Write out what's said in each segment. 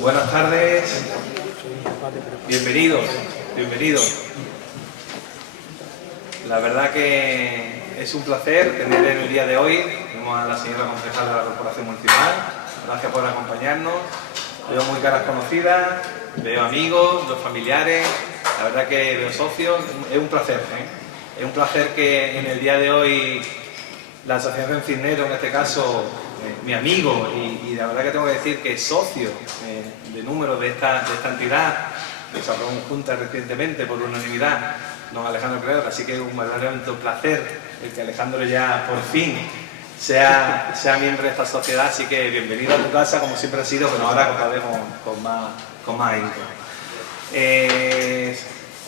Buenas tardes, bienvenidos. La verdad que es un placer tener en el día de hoy, tenemos a la señora concejal de la Corporación Municipal, gracias por acompañarnos. Veo muy caras conocidas, veo amigos, veo familiares, la verdad que veo socios, es un placer, Es un placer que en el día de hoy la Asociación Cisneros, en este caso, mi amigo, y la verdad que tengo que decir que es socio de número de esta entidad, que se aprobó en junta recientemente por unanimidad, don Alejandro Creador, así que es un verdadero placer el que Alejandro ya por fin sea miembro de esta sociedad, así que bienvenido a tu casa, como siempre ha sido, pero ahora cada vez con más ahínco.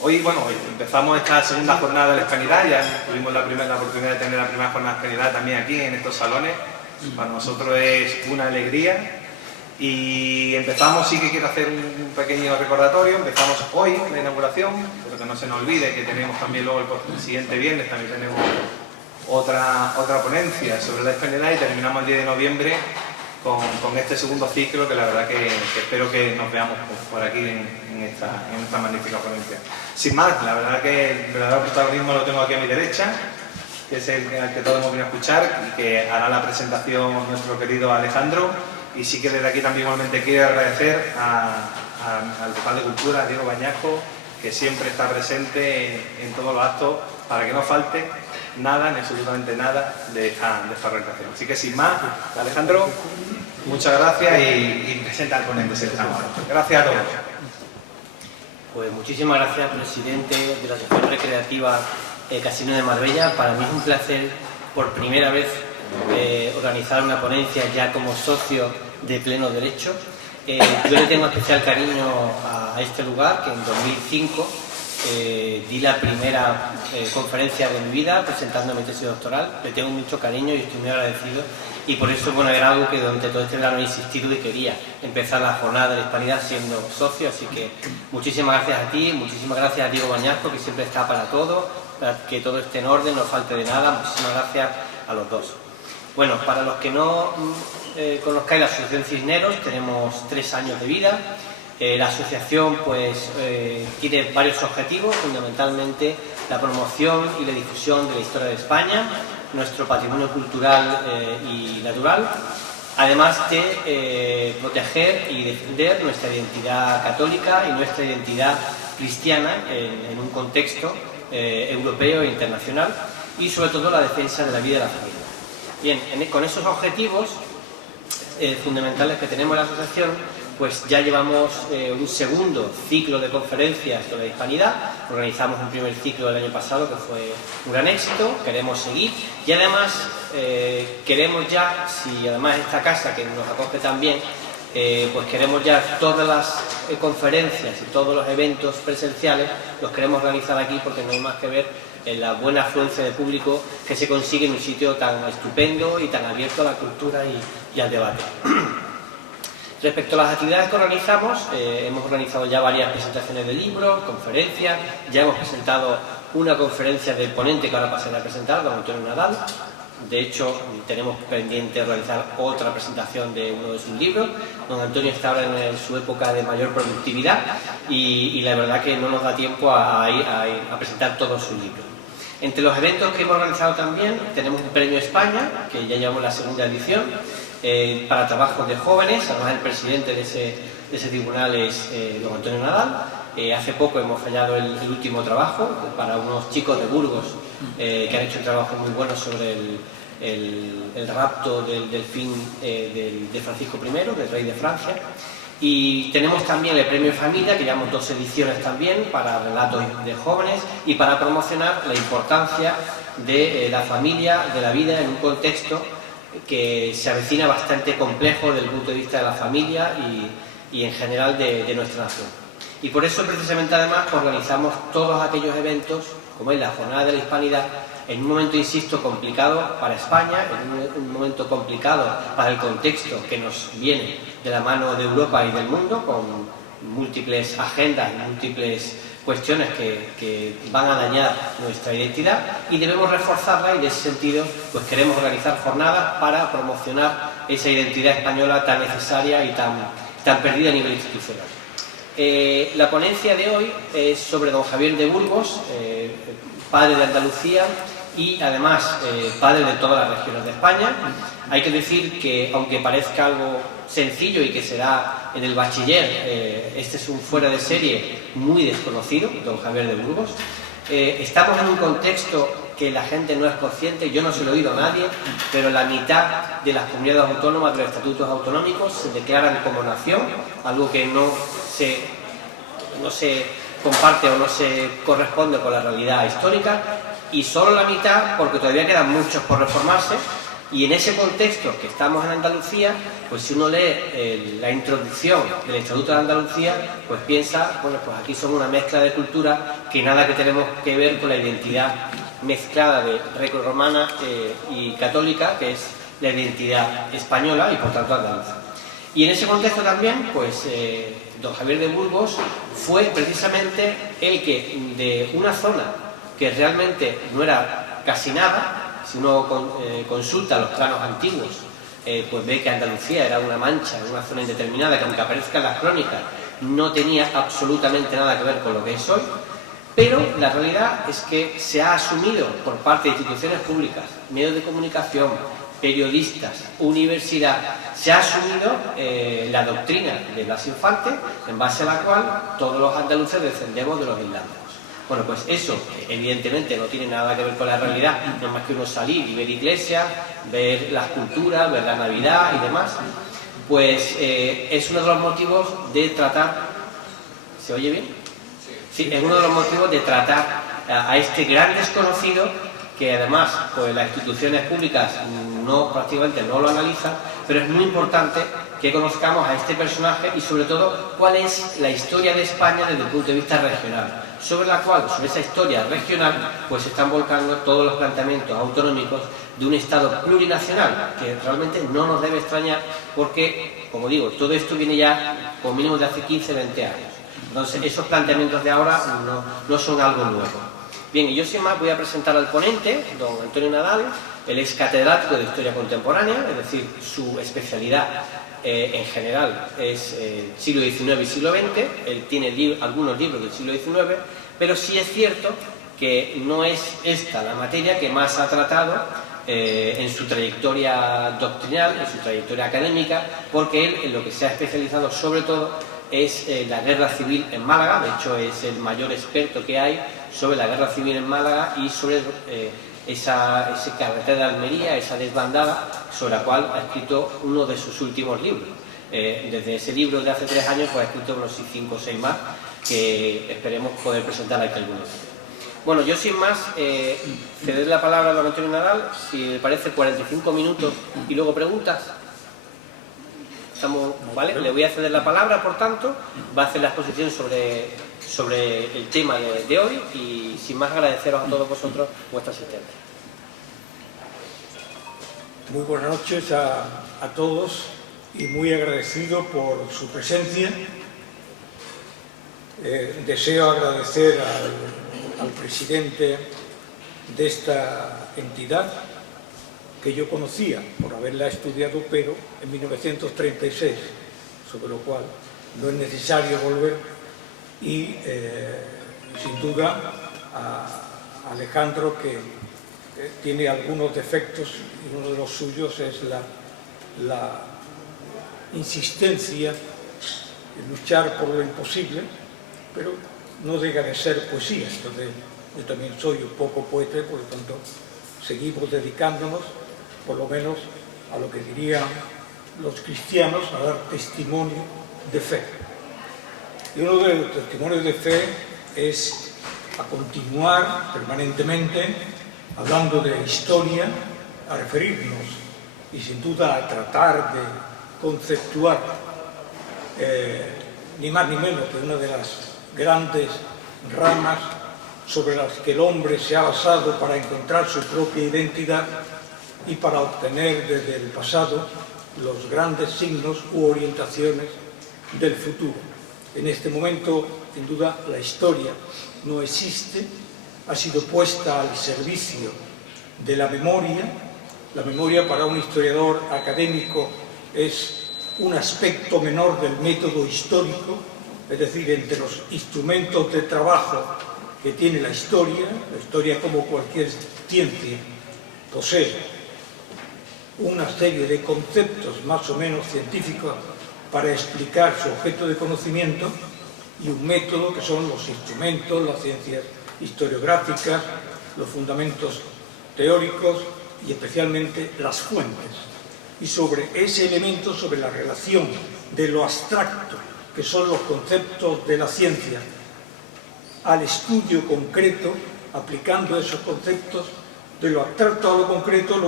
Hoy empezamos esta segunda jornada de la Hispanidad, ya tuvimos la oportunidad de tener la primera jornada de la Hispanidad también aquí en estos salones. Para nosotros es una alegría y empezamos, sí que quiero hacer un pequeño recordatorio, empezamos hoy la inauguración, pero que no se nos olvide que tenemos también luego el siguiente viernes, también tenemos otra ponencia sobre la Hispanidad y terminamos el 10 de noviembre con este segundo ciclo que la verdad que espero que nos veamos por aquí en esta magnífica ponencia. Sin más, la verdad que el verdadero protagonismo lo tengo aquí a mi derecha, que es el que todos hemos venido a escuchar y que hará la presentación nuestro querido Alejandro. Y sí que desde aquí también igualmente quiero agradecer al Local de Cultura, a Diego Bañasco, que siempre está presente en todos los actos para que no falte nada, ni absolutamente nada de esta organización. Así que sin más, Alejandro, muchas gracias y presenta al ponente, si estamos. Gracias a todos. Pues muchísimas gracias, presidente de la Asociación Recreativa Casino de Marbella. Para mí es un placer por primera vez organizar una ponencia ya como socio de pleno derecho. Yo le tengo especial cariño a este lugar, que en 2005 di la primera conferencia de mi vida presentando mi tesis doctoral. Le tengo mucho cariño y estoy muy agradecido, y por eso era algo que durante todo este verano he insistido y quería empezar la jornada de la Hispanidad siendo socio. Así que muchísimas gracias a ti, muchísimas gracias a Diego Bañasco, que siempre está para todo, para que todo esté en orden, no falte de nada. Muchísimas gracias a los dos. Bueno, para los que no conozcáis la Asociación Cisneros, tenemos 3 años de vida. La asociación tiene varios objetivos, fundamentalmente la promoción y la difusión de la historia de España, nuestro patrimonio cultural y natural, además de proteger y defender nuestra identidad católica y nuestra identidad cristiana en un contexto europeo e internacional, y sobre todo la defensa de la vida de la familia. Bien, con esos objetivos fundamentales que tenemos en la asociación, pues ya llevamos un segundo ciclo de conferencias sobre la Hispanidad. Organizamos un primer ciclo el año pasado que fue un gran éxito, queremos seguir y además queremos ya, si además esta casa que nos acoge también, pues queremos ya todas las conferencias y todos los eventos presenciales los queremos realizar aquí, porque no hay más que ver en la buena afluencia de público que se consigue en un sitio tan estupendo y tan abierto a la cultura y al debate. Respecto a las actividades que organizamos, hemos organizado ya varias presentaciones de libros, conferencias, ya hemos presentado una conferencia del ponente que ahora pasaré a presentar, don Antonio Nadal. De hecho, tenemos pendiente organizar otra presentación de uno de sus libros. Don Antonio está ahora en su época de mayor productividad y la verdad que no nos da tiempo a presentar todos sus libros. Entre los eventos que hemos organizado también tenemos un premio España, que ya llevamos la segunda edición, para trabajos de jóvenes. Además, el presidente de ese tribunal es don Antonio Nadal. Hace poco hemos fallado el último trabajo para unos chicos de Burgos que han hecho un trabajo muy bueno sobre el rapto del delfín de Francisco I, del rey de Francia. Y tenemos también el premio Familia, que llevamos 2 ediciones también, para relatos de jóvenes y para promocionar la importancia de la familia, de la vida en un contexto que se avecina bastante complejo desde el punto de vista de la familia y en general de nuestra nación. Y por eso precisamente además organizamos todos aquellos eventos, como es la Jornada de la Hispanidad, en un momento, insisto, complicado para España, en un momento complicado para el contexto que nos viene de la mano de Europa y del mundo, con múltiples agendas y múltiples cuestiones que van a dañar nuestra identidad, y debemos reforzarla, y en ese sentido pues queremos organizar jornadas para promocionar esa identidad española tan necesaria y están perdidas a nivel institucional. La ponencia de hoy es sobre don Javier de Burgos, padre de Andalucía y además padre de todas las regiones de España. Hay que decir que, aunque parezca algo sencillo y que será en el bachiller, este es un fuera de serie muy desconocido, don Javier de Burgos. Estamos en un contexto que la gente no es consciente, yo no se lo he oído a nadie, pero la mitad de las comunidades autónomas de los estatutos autonómicos se declaran como nación, algo que no se comparte o no se corresponde con la realidad histórica, y solo la mitad porque todavía quedan muchos por reformarse. Y en ese contexto que estamos en Andalucía, pues si uno lee la introducción del Estatuto de Andalucía, pues piensa, bueno, pues aquí somos una mezcla de cultura que nada que tenemos que ver con la identidad mezclada de greco-romana y católica, que es la identidad española y por tanto andaluza. Y en ese contexto también, pues don Javier de Burgos fue precisamente el que de una zona que realmente no era casi nada. Si uno consulta los planos antiguos, pues ve que Andalucía era una mancha, una zona indeterminada, que aunque aparezca en las crónicas, no tenía absolutamente nada que ver con lo que es hoy. Pero la realidad es que se ha asumido por parte de instituciones públicas, medios de comunicación, periodistas, universidad, se ha asumido la doctrina de Blas Infante, en base a la cual todos los andaluces descendemos de los islanderos. Bueno, pues eso evidentemente no tiene nada que ver con la realidad, no es más que uno salir y ver iglesias, ver las culturas, ver la Navidad y demás. Pues es uno de los motivos de tratar... ¿Se oye bien? Sí, es uno de los motivos de tratar a este gran desconocido, que además pues las instituciones públicas prácticamente no lo analizan, pero es muy importante que conozcamos a este personaje y sobre todo cuál es la historia de España desde el punto de vista regional, sobre esa historia regional, pues se están volcando todos los planteamientos autonómicos de un Estado plurinacional, que realmente no nos debe extrañar porque, como digo, todo esto viene ya como mínimo de hace 15, 20 años. Entonces, esos planteamientos de ahora no son algo nuevo. Bien, y yo sin más voy a presentar al ponente, don Antonio Nadal. Él es catedrático de Historia Contemporánea, es decir, su especialidad en general es siglo XIX y siglo XX. Él tiene algunos libros del siglo XIX, pero sí es cierto que no es esta la materia que más ha tratado en su trayectoria doctrinal, en su trayectoria académica, porque él en lo que se ha especializado sobre todo es la guerra civil en Málaga. De hecho es el mayor experto que hay sobre la guerra civil en Málaga y sobre esa carretera de Almería, esa desbandada, sobre la cual ha escrito uno de sus últimos libros. Desde ese libro de hace 3 años pues ha escrito unos 5 o 6 más que esperemos poder presentar aquí algunos. Bueno, yo sin más ceder la palabra a don Antonio Nadal, si me parece 45 minutos y luego preguntas. ¿Vale? Le voy a ceder la palabra, por tanto, va a hacer la exposición sobre el tema de hoy y sin más agradeceros a todos vosotros vuestra asistencia. Muy buenas noches a todos y muy agradecido por su presencia. Deseo agradecer al presidente de esta entidad, que yo conocía por haberla estudiado, pero en 1936, sobre lo cual no es necesario volver, y sin duda a Alejandro, que tiene algunos defectos y uno de los suyos es la insistencia en luchar por lo imposible, pero no deja de ser poesía. Entonces yo también soy un poco poeta, por lo tanto seguimos dedicándonos por lo menos a lo que dirían los cristianos, a dar testimonio de fe. Y uno de los testimonios de fe es a continuar permanentemente hablando de historia, a referirnos y sin duda a tratar de conceptuar ni más ni menos que una de las grandes ramas sobre las que el hombre se ha basado para encontrar su propia identidad y para obtener desde el pasado los grandes signos u orientaciones del futuro. En este momento, sin duda, la historia no existe, ha sido puesta al servicio de la memoria. La memoria para un historiador académico es un aspecto menor del método histórico, es decir, entre los instrumentos de trabajo que tiene la historia como cualquier ciencia posee una serie de conceptos más o menos científicos para explicar su objeto de conocimiento y un método que son los instrumentos, las ciencias historiográficas, los fundamentos teóricos y especialmente las fuentes. Y sobre ese elemento, sobre la relación de lo abstracto, que son los conceptos de la ciencia, al estudio concreto, aplicando esos conceptos de lo abstracto a lo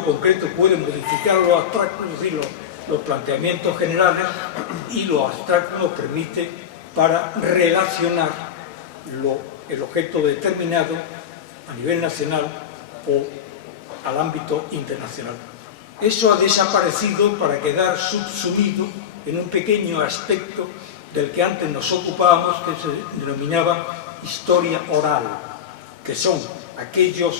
concreto puede modificar lo abstracto, es decir, los planteamientos generales, y lo abstracto nos permite para relacionar el objeto determinado a nivel nacional o al ámbito internacional. Eso ha desaparecido para quedar subsumido en un pequeño aspecto del que antes nos ocupábamos, que se denominaba historia oral, que son aquella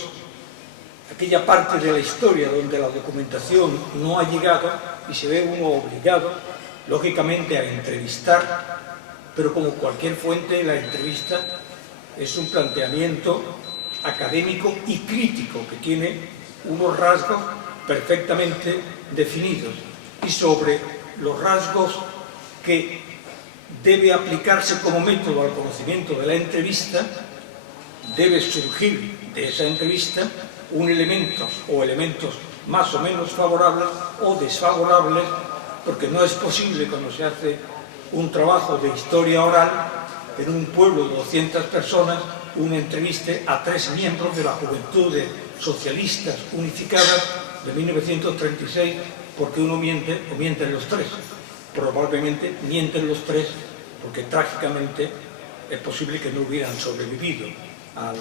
parte de la historia donde la documentación no ha llegado y se ve uno obligado, lógicamente, a entrevistar, pero como cualquier fuente, la entrevista es un planteamiento académico y crítico que tiene unos rasgos perfectamente definidos, y sobre los rasgos que debe aplicarse como método al conocimiento de la entrevista, debe surgir de esa entrevista un elemento o elementos más o menos favorables o desfavorables, porque no es posible, cuando se hace un trabajo de historia oral en un pueblo de 200 personas, una entreviste a 3 miembros de la Juventudes Socialistas Unificadas de 1936, porque uno miente o mienten los 3. Probablemente mienten los 3 porque trágicamente es posible que no hubieran sobrevivido a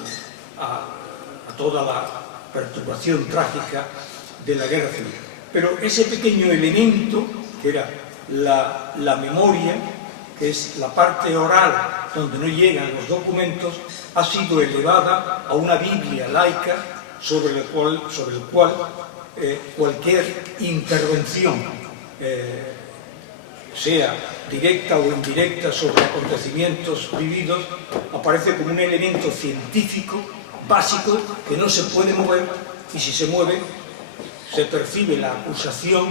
toda la perturbación trágica de la guerra civil. Pero ese pequeño elemento, que era la memoria, que es la parte oral donde no llegan los documentos, ha sido elevada a una Biblia laica sobre el cual cualquier intervención, sea directa o indirecta, sobre acontecimientos vividos, aparece como un elemento científico básico que no se puede mover, y si se mueve se percibe la acusación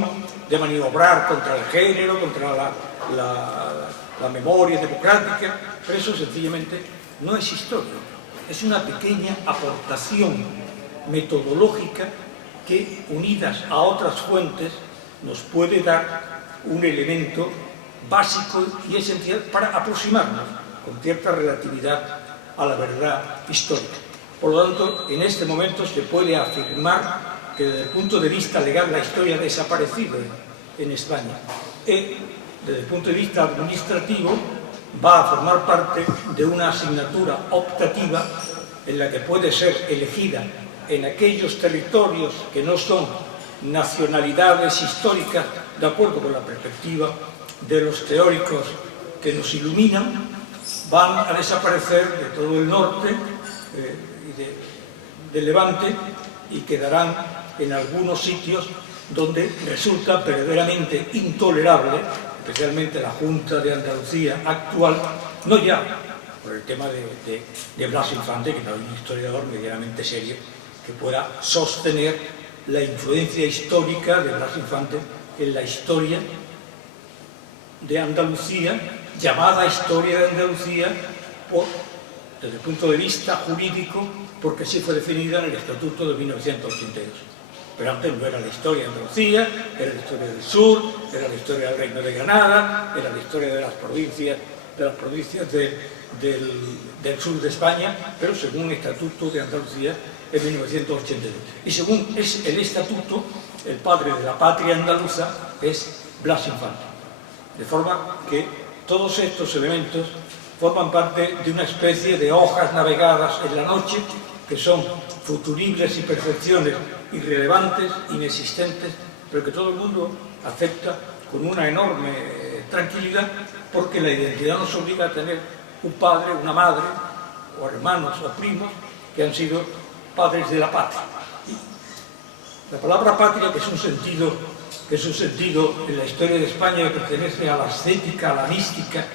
de maniobrar contra el género, contra la memoria democrática, pero eso sencillamente no es historia, es una pequeña aportación metodológica que, unidas a otras fuentes, nos puede dar un elemento básico y esencial para aproximarnos con cierta relatividad a la verdad histórica. Por lo tanto, en este momento se puede afirmar que desde el punto de vista legal la historia ha desaparecido en España, y desde el punto de vista administrativo va a formar parte de una asignatura optativa en la que puede ser elegida en aquellos territorios que no son nacionalidades históricas, de acuerdo con la perspectiva de los teóricos que nos iluminan. Van a desaparecer de todo el norte y de Levante, y quedarán en algunos sitios donde resulta verdaderamente intolerable, especialmente la Junta de Andalucía actual, no ya por el tema de Blas Infante, que no hay un historiador medianamente serio que pueda sostener la influencia histórica de Blas Infante en la historia de Andalucía, llamada historia de Andalucía desde el punto de vista jurídico, porque así fue definida en el Estatuto de 1982. Pero antes no era la historia de Andalucía, era la historia del sur, era la historia del Reino de Granada, era la historia de las provincias del sur de España, pero según el Estatuto de Andalucía en 1982. Y según el Estatuto, el padre de la patria andaluza es Blas Infante. De forma que todos estos elementos forman parte de una especie de hojas navegadas en la noche, que son futuribles y percepciones irrelevantes, inexistentes, pero que todo el mundo acepta con una enorme tranquilidad, porque la identidad nos obliga a tener un padre, una madre, o hermanos o primos que han sido padres de la patria. La palabra patria, que es un sentido que su sentido en la historia de España pertenece a la ascética, a la mística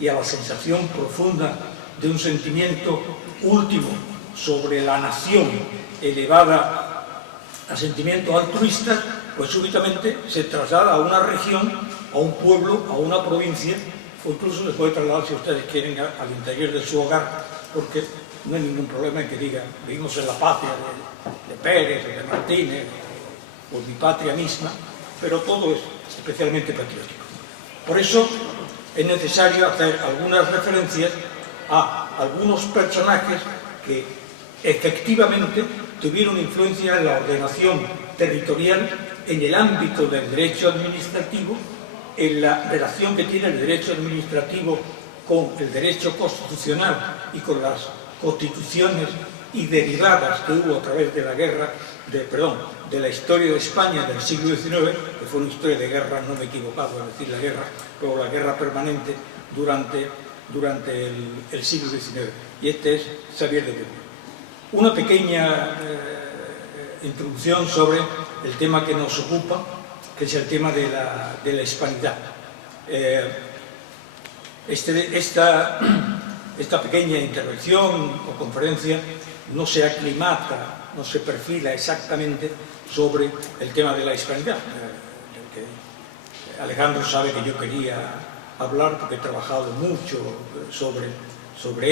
y a la sensación profunda de un sentimiento último sobre la nación elevada a sentimientos altruistas, pues súbitamente se traslada a una región, a un pueblo, a una provincia, o incluso se puede trasladar, si ustedes quieren, al interior de su hogar, porque no hay ningún problema en que digan, vivimos en la patria de Pérez, de Martínez, o mi patria misma, pero todo es especialmente patriótico. Por eso es necesario hacer algunas referencias a algunos personajes que efectivamente tuvieron influencia en la ordenación territorial, en el ámbito del derecho administrativo, en la relación que tiene el derecho administrativo con el derecho constitucional y con las constituciones y derivadas que hubo a través de la guerra, de la historia de España del siglo XIX, que fue una historia de guerra, no me he equivocado en decir la guerra, pero la guerra permanente durante el siglo XIX. Y este es Xavier de Burgos. Una pequeña introducción sobre el tema que nos ocupa, que es el tema de la hispanidad. Esta pequeña intervención o conferencia no se aclimata, no se perfila exactamente sobre el tema de la hispanidad. Alejandro sabe que yo quería hablar porque he trabajado mucho sobre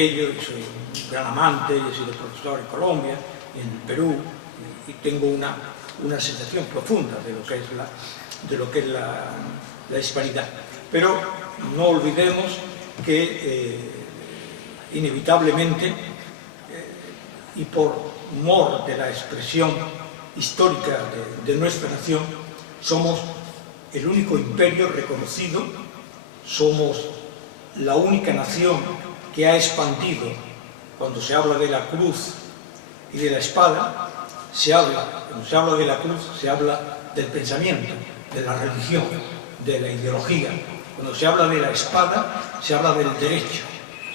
ello, y soy un gran amante, he sido profesor en Colombia, en Perú, y tengo una sensación profunda de lo que es la hispanidad. Pero no olvidemos que inevitablemente y por mor de la expresión histórica de nuestra nación, somos el único imperio reconocido, somos la única nación que ha expandido. Cuando se habla de la cruz y de la espada, cuando se habla de la cruz, se habla del pensamiento, de la religión, de la ideología. Cuando se habla de la espada, se habla del derecho,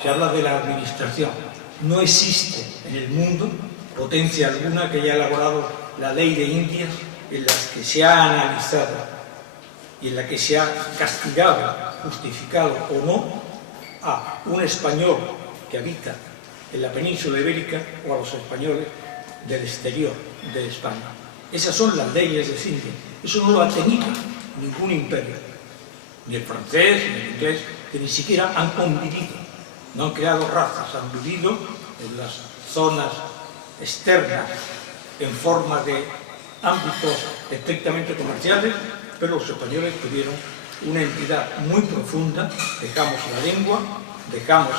se habla de la administración. No existe en el mundo potencia alguna que haya elaborado la ley de Indias en la que se ha analizado y en la que se ha castigado, justificado o no a un español que habita en la península ibérica o a los españoles del exterior de España. Esas son las leyes de Indias. Eso no lo ha tenido ningún imperio, ni el francés, ni el inglés, que ni siquiera han convivido, no han creado razas, han vivido en las zonas externas en forma de ámbitos estrictamente comerciales, pero los españoles tuvieron una entidad muy profunda. Dejamos la lengua, dejamos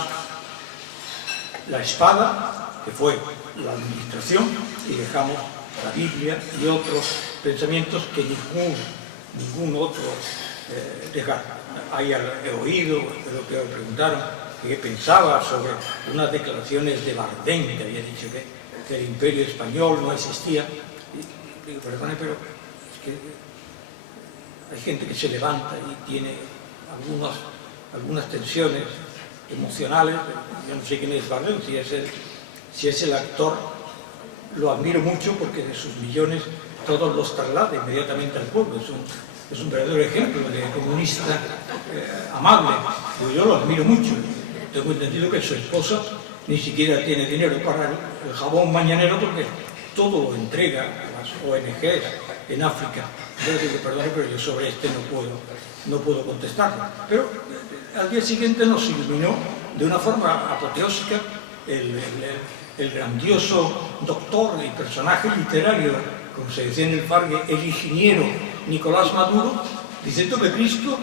la espada, que fue la administración, y dejamos la Biblia y otros pensamientos que ningún otro dejar. He oído de lo que me preguntaron, que pensaba sobre unas declaraciones de Bardén, que había dicho que el imperio español no existía. Y digo, perdone, pero es que hay gente que se levanta y tiene algunas tensiones emocionales. Yo no sé quién es Bardem, si es el actor, lo admiro mucho porque de sus millones todos los traslada inmediatamente al pueblo. Es un verdadero ejemplo de comunista amable. Yo lo admiro mucho. Tengo entendido que su esposa ni siquiera tiene dinero para el jabón mañanero porque todo lo entrega a las ONGs en África. Yo digo, perdón, pero yo sobre no puedo contestarlo. Pero al día siguiente nos iluminó de una forma apoteósica el grandioso doctor y personaje literario, como se decía en el Fargue, el ingeniero Nicolás Maduro, diciendo que Cristo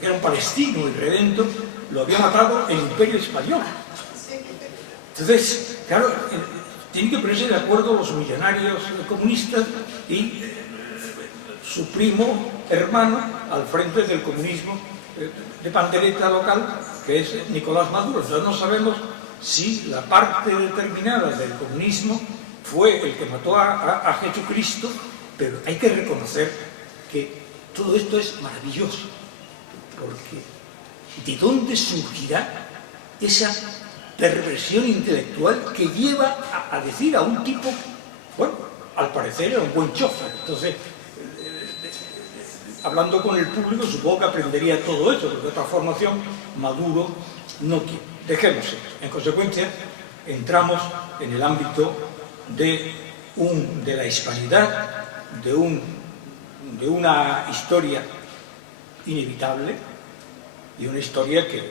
era un palestino y redento, lo había matado el Imperio Español. Entonces, claro, tienen que ponerse de acuerdo los millonarios comunistas y su primo hermano al frente del comunismo de pandereta local, que es Nicolás Maduro. Entonces no sabemos si la parte determinada del comunismo fue el que mató a Jesucristo, pero hay que reconocer que todo esto es maravilloso, porque ¿de dónde surgirá esa perversión intelectual que lleva a decir a un tipo, bueno, al parecer era un buen chofer? Entonces, hablando con el público, supongo que aprendería todo eso, porque otra formación Maduro no tiene. Dejemos esto. En consecuencia, entramos en el ámbito de la hispanidad, de una historia inevitable y una historia que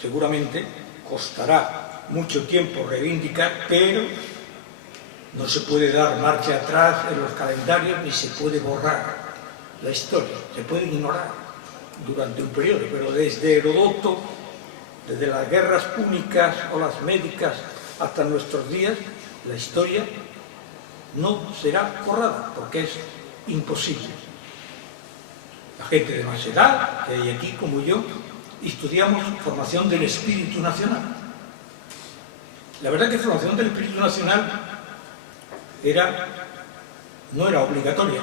seguramente costará mucho tiempo reivindicar, pero no se puede dar marcha atrás en los calendarios ni se puede borrar la historia, se puede ignorar durante un periodo, pero desde Herodoto, desde las guerras púnicas o las médicas hasta nuestros días, la historia no será borrada, porque es imposible. La gente de más edad, que hay aquí como yo, estudiamos formación del espíritu nacional. La verdad que formación del espíritu nacional no era obligatoria.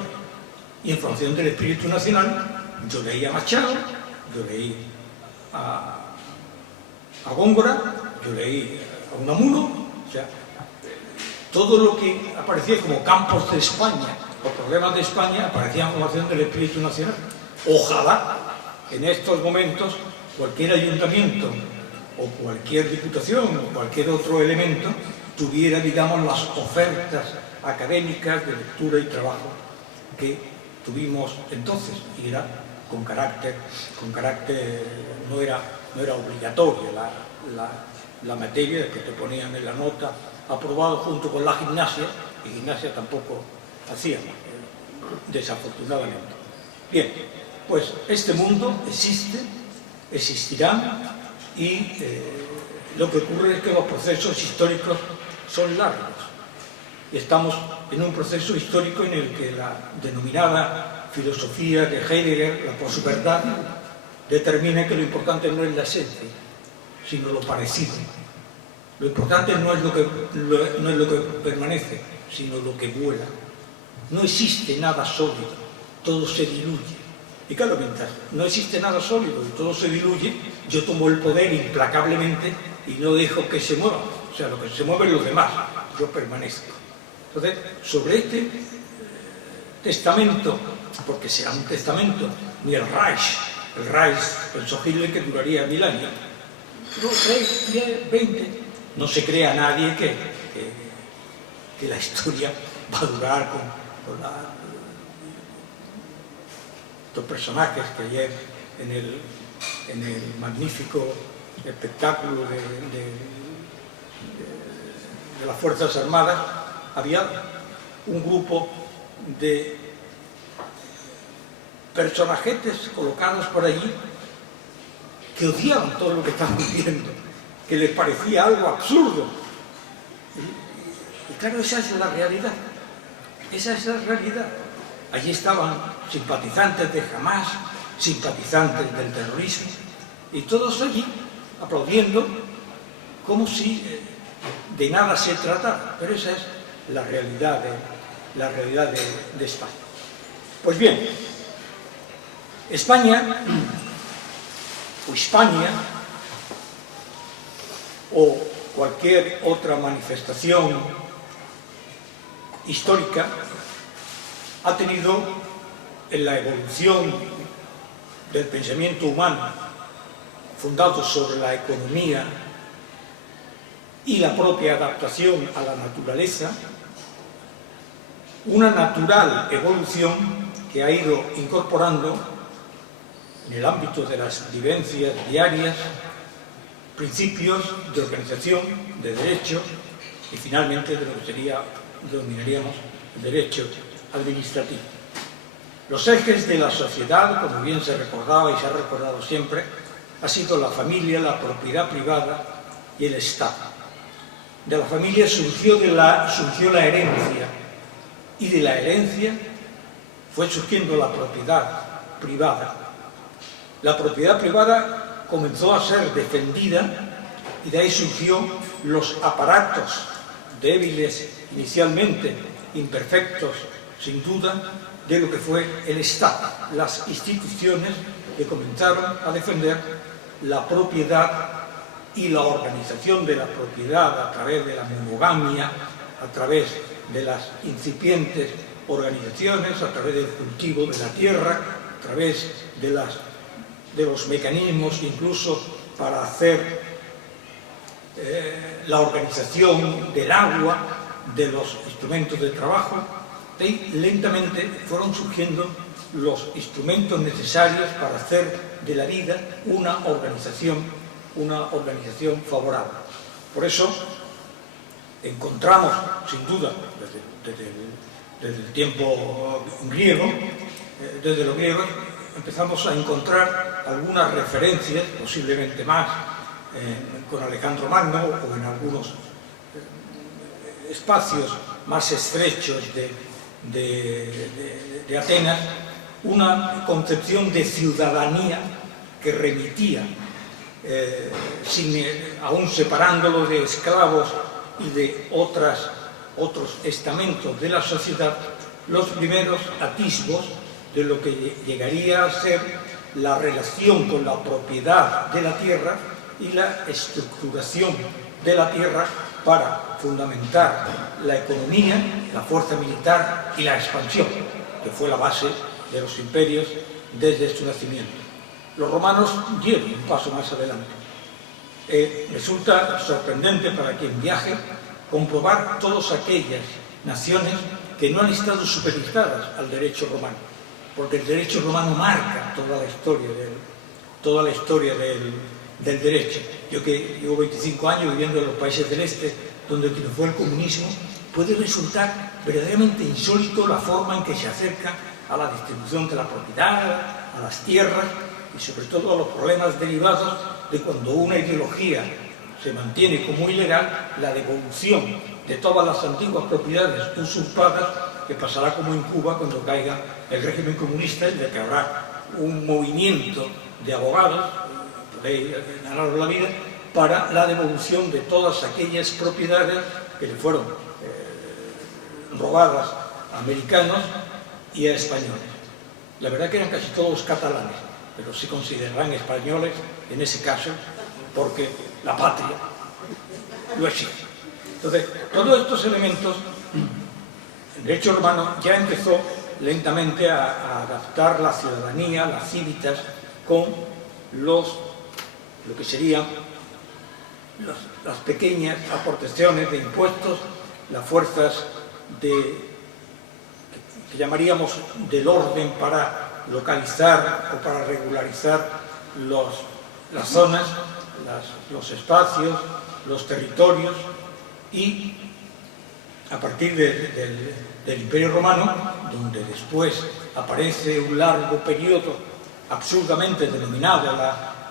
Y en formación del espíritu nacional yo leí a Machado, yo leí a Góngora, yo leí a Unamuno, o sea, todo lo que aparecía como campos de España o problemas de España aparecía en formación del espíritu nacional. Ojalá en estos momentos cualquier ayuntamiento o cualquier diputación o cualquier otro elemento tuviera, digamos, las ofertas académicas de lectura y trabajo que tuvimos entonces, y era con carácter no era obligatoria la materia que te ponían en la nota, aprobado junto con la gimnasia, y gimnasia tampoco hacíamos, desafortunadamente. Bien, pues este mundo existe, existirá, y lo que ocurre es que los procesos históricos son largos. Y estamos en un proceso histórico en el que la denominada filosofía de Heidegger, la posverdad, determina que lo importante no es la esencia, sino lo parecido. Lo importante no es lo que permanece, sino lo que vuela. No existe nada sólido, todo se diluye. Y claro, mientras no existe nada sólido y todo se diluye, yo tomo el poder implacablemente y no dejo que se mueva. O sea, lo que se mueve es los demás, yo permanezco. Entonces, sobre este testamento, porque será un testamento, ni el Reich pensó Hitler que duraría 1000 años, pero 10, 20, no se crea nadie que la historia va a durar con estos personajes que ayer en el magnífico espectáculo de las Fuerzas Armadas había un grupo de personajetes colocados por allí que odiaban todo lo que estaban viendo, que les parecía algo absurdo. Y claro, esa es la realidad. Esa es la realidad. Allí estaban simpatizantes de Hamás, simpatizantes del terrorismo, y todos allí aplaudiendo como si de nada se tratara. Pero esa es la realidad de España. Pues bien, España o Hispania o cualquier otra manifestación histórica ha tenido en la evolución del pensamiento humano fundado sobre la economía y la propia adaptación a la naturaleza, una natural evolución que ha ido incorporando en el ámbito de las vivencias diarias principios de organización, de derecho y finalmente de lo que denominaríamos derecho administrativo. Los ejes de la sociedad, como bien se recordaba y se ha recordado siempre, ha sido la familia, la propiedad privada y el Estado. De la familia surgió la herencia, y de la herencia fue surgiendo la propiedad privada. La propiedad privada comenzó a ser defendida y de ahí surgió los aparatos débiles inicialmente, imperfectos sin duda, de lo que fue el Estado, las instituciones que comenzaron a defender la propiedad y la organización de la propiedad a través de la monogamia, a través de las incipientes organizaciones, a través del cultivo de la tierra, a través de los mecanismos incluso para hacer la organización del agua, de los instrumentos de trabajo, y lentamente fueron surgiendo los instrumentos necesarios para hacer de la vida una organización favorable. Por eso encontramos, sin duda, desde el tiempo griego, desde los griegos, empezamos a encontrar algunas referencias, posiblemente más, con Alejandro Magno o en algunos espacios más estrechos de Atenas, una concepción de ciudadanía que remitía, aún separándolo de esclavos y de otros estamentos de la sociedad, los primeros atisbos de lo que llegaría a ser la relación con la propiedad de la tierra y la estructuración de la tierra para fundamentar la economía, la fuerza militar y la expansión, que fue la base de los imperios desde su nacimiento. Los romanos dieron un paso más adelante. Resulta sorprendente para quien viaje comprobar todas aquellas naciones que no han estado supeditadas al derecho romano, porque el derecho romano marca toda la historia del derecho. Yo que llevo 25 años viviendo en los países del este, donde triunfó el comunismo, puede resultar verdaderamente insólito la forma en que se acerca a la distribución de la propiedad, a las tierras y sobre todo a los problemas derivados de cuando una ideología se mantiene como ilegal, la devolución de todas las antiguas propiedades usurpadas, que pasará como en Cuba cuando caiga el régimen comunista, en el que habrá un movimiento de abogados, podéis ganaros la vida, para la devolución de todas aquellas propiedades que le fueron robadas a americanos y a españoles. La verdad que eran casi todos catalanes, pero se considerarán españoles en ese caso, porque la patria lo exige. Entonces, todos estos elementos, el derecho romano ya empezó lentamente a adaptar la ciudadanía, las cívitas, con lo que serían las pequeñas aportaciones de impuestos, las fuerzas que llamaríamos del orden para localizar o para regularizar las zonas, los espacios, los territorios, y a partir del Imperio Romano, donde después aparece un largo periodo absurdamente denominado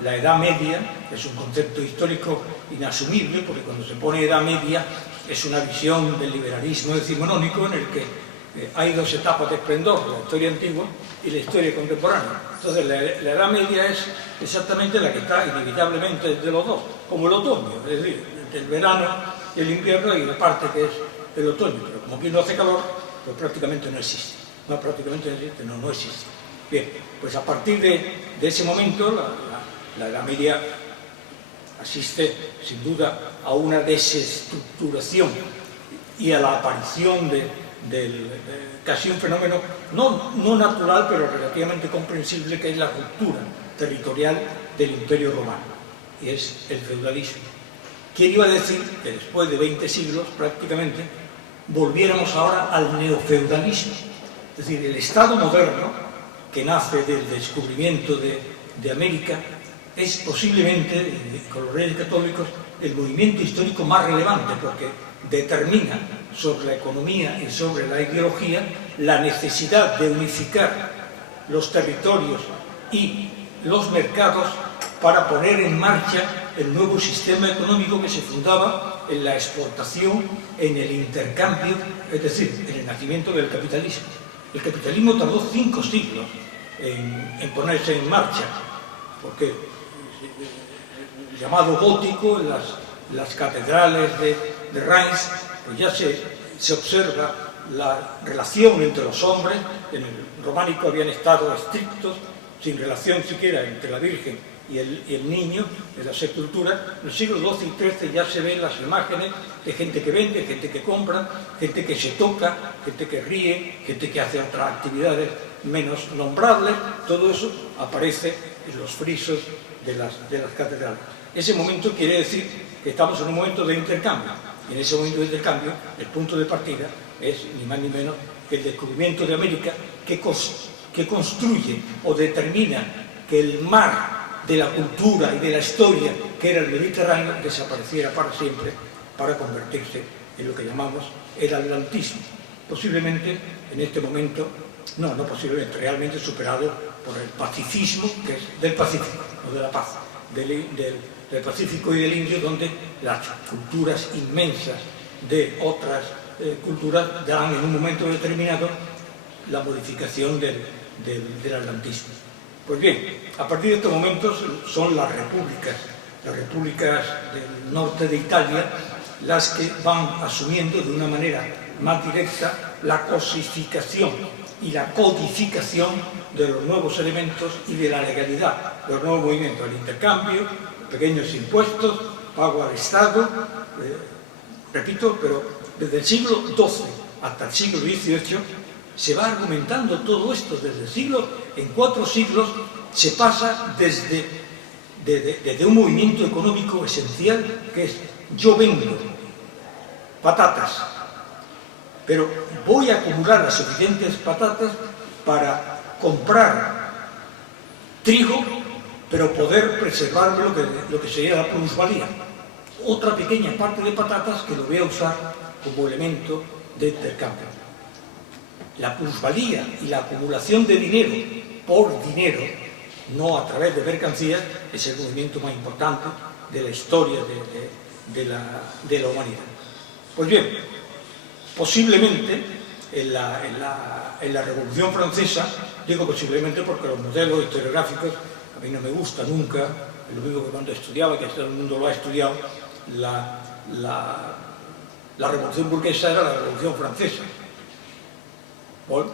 la Edad Media, que es un concepto histórico inasumible, porque cuando se pone Edad Media es una visión del liberalismo decimonónico en el que hay dos etapas de esplendor, la historia antigua y la historia contemporánea. Entonces la Edad Media es exactamente la que está inevitablemente entre los dos, como el otoño, es decir, entre el verano y el invierno hay una parte que es el otoño, pero como aquí no hace calor, pues prácticamente no existe. No existe. Bien, pues a partir de ese momento la Edad Media asiste sin duda a una desestructuración y a la aparición de casi un fenómeno no natural, pero relativamente comprensible, que es la ruptura territorial del Imperio Romano, y es el feudalismo. ¿Quién iba a decir que después de 20 siglos prácticamente volviéramos ahora al neofeudalismo? Es decir, el Estado moderno, que nace del descubrimiento de América, es posiblemente, con los Reyes Católicos, el movimiento histórico más relevante, porque determina sobre la economía y sobre la ideología la necesidad de unificar los territorios y los mercados para poner en marcha el nuevo sistema económico que se fundaba en la exportación, en el intercambio, es decir, en el nacimiento del capitalismo. El capitalismo tardó 5 siglos en ponerse en marcha, porque el llamado gótico, en las catedrales de Reims, pues ya se observa la relación entre los hombres. En el románico habían estado estrictos, sin relación siquiera entre la Virgen y el niño de la sepultura. En el siglo XII y XIII ya se ven las imágenes de gente que vende, gente que compra, gente que se toca, gente que ríe, gente que hace otras actividades menos nombrables, todo eso aparece en los frisos de las catedrales. Ese momento quiere decir que estamos en un momento de intercambio, y en ese momento de intercambio el punto de partida es ni más ni menos que el descubrimiento de América, que construye o determina que el mar de la cultura y de la historia, que era el Mediterráneo, desapareciera para siempre, para convertirse en lo que llamamos el atlantismo. Posiblemente en este momento, no posiblemente, realmente superado por el pacifismo, que es del Pacífico, no de la paz, del Pacífico y del Indio, donde las culturas inmensas de otras culturas dan en un momento determinado la modificación del atlantismo. Pues bien, a partir de estos momentos son las repúblicas del norte de Italia las que van asumiendo de una manera más directa la cosificación y la codificación de los nuevos elementos y de la legalidad de los nuevos movimientos, el intercambio, pequeños impuestos, pago al Estado, repito, pero desde el siglo XII hasta el siglo XVIII se va argumentando todo esto. En 4 siglos se pasa desde un movimiento económico esencial, que es: yo vendo patatas, pero voy a acumular las suficientes patatas para comprar trigo, pero poder preservar lo que sería la plusvalía. Otra pequeña parte de patatas que lo voy a usar como elemento de intercambio. La plusvalía y la acumulación de dinero por dinero, no a través de mercancías, es el movimiento más importante de la historia de la humanidad. Pues bien, posiblemente en la Revolución Francesa, digo posiblemente porque los modelos historiográficos a mí no me gusta nunca, es lo mismo que cuando estudiaba, que todo el mundo lo ha estudiado, la Revolución Burguesa era la Revolución Francesa. Bueno,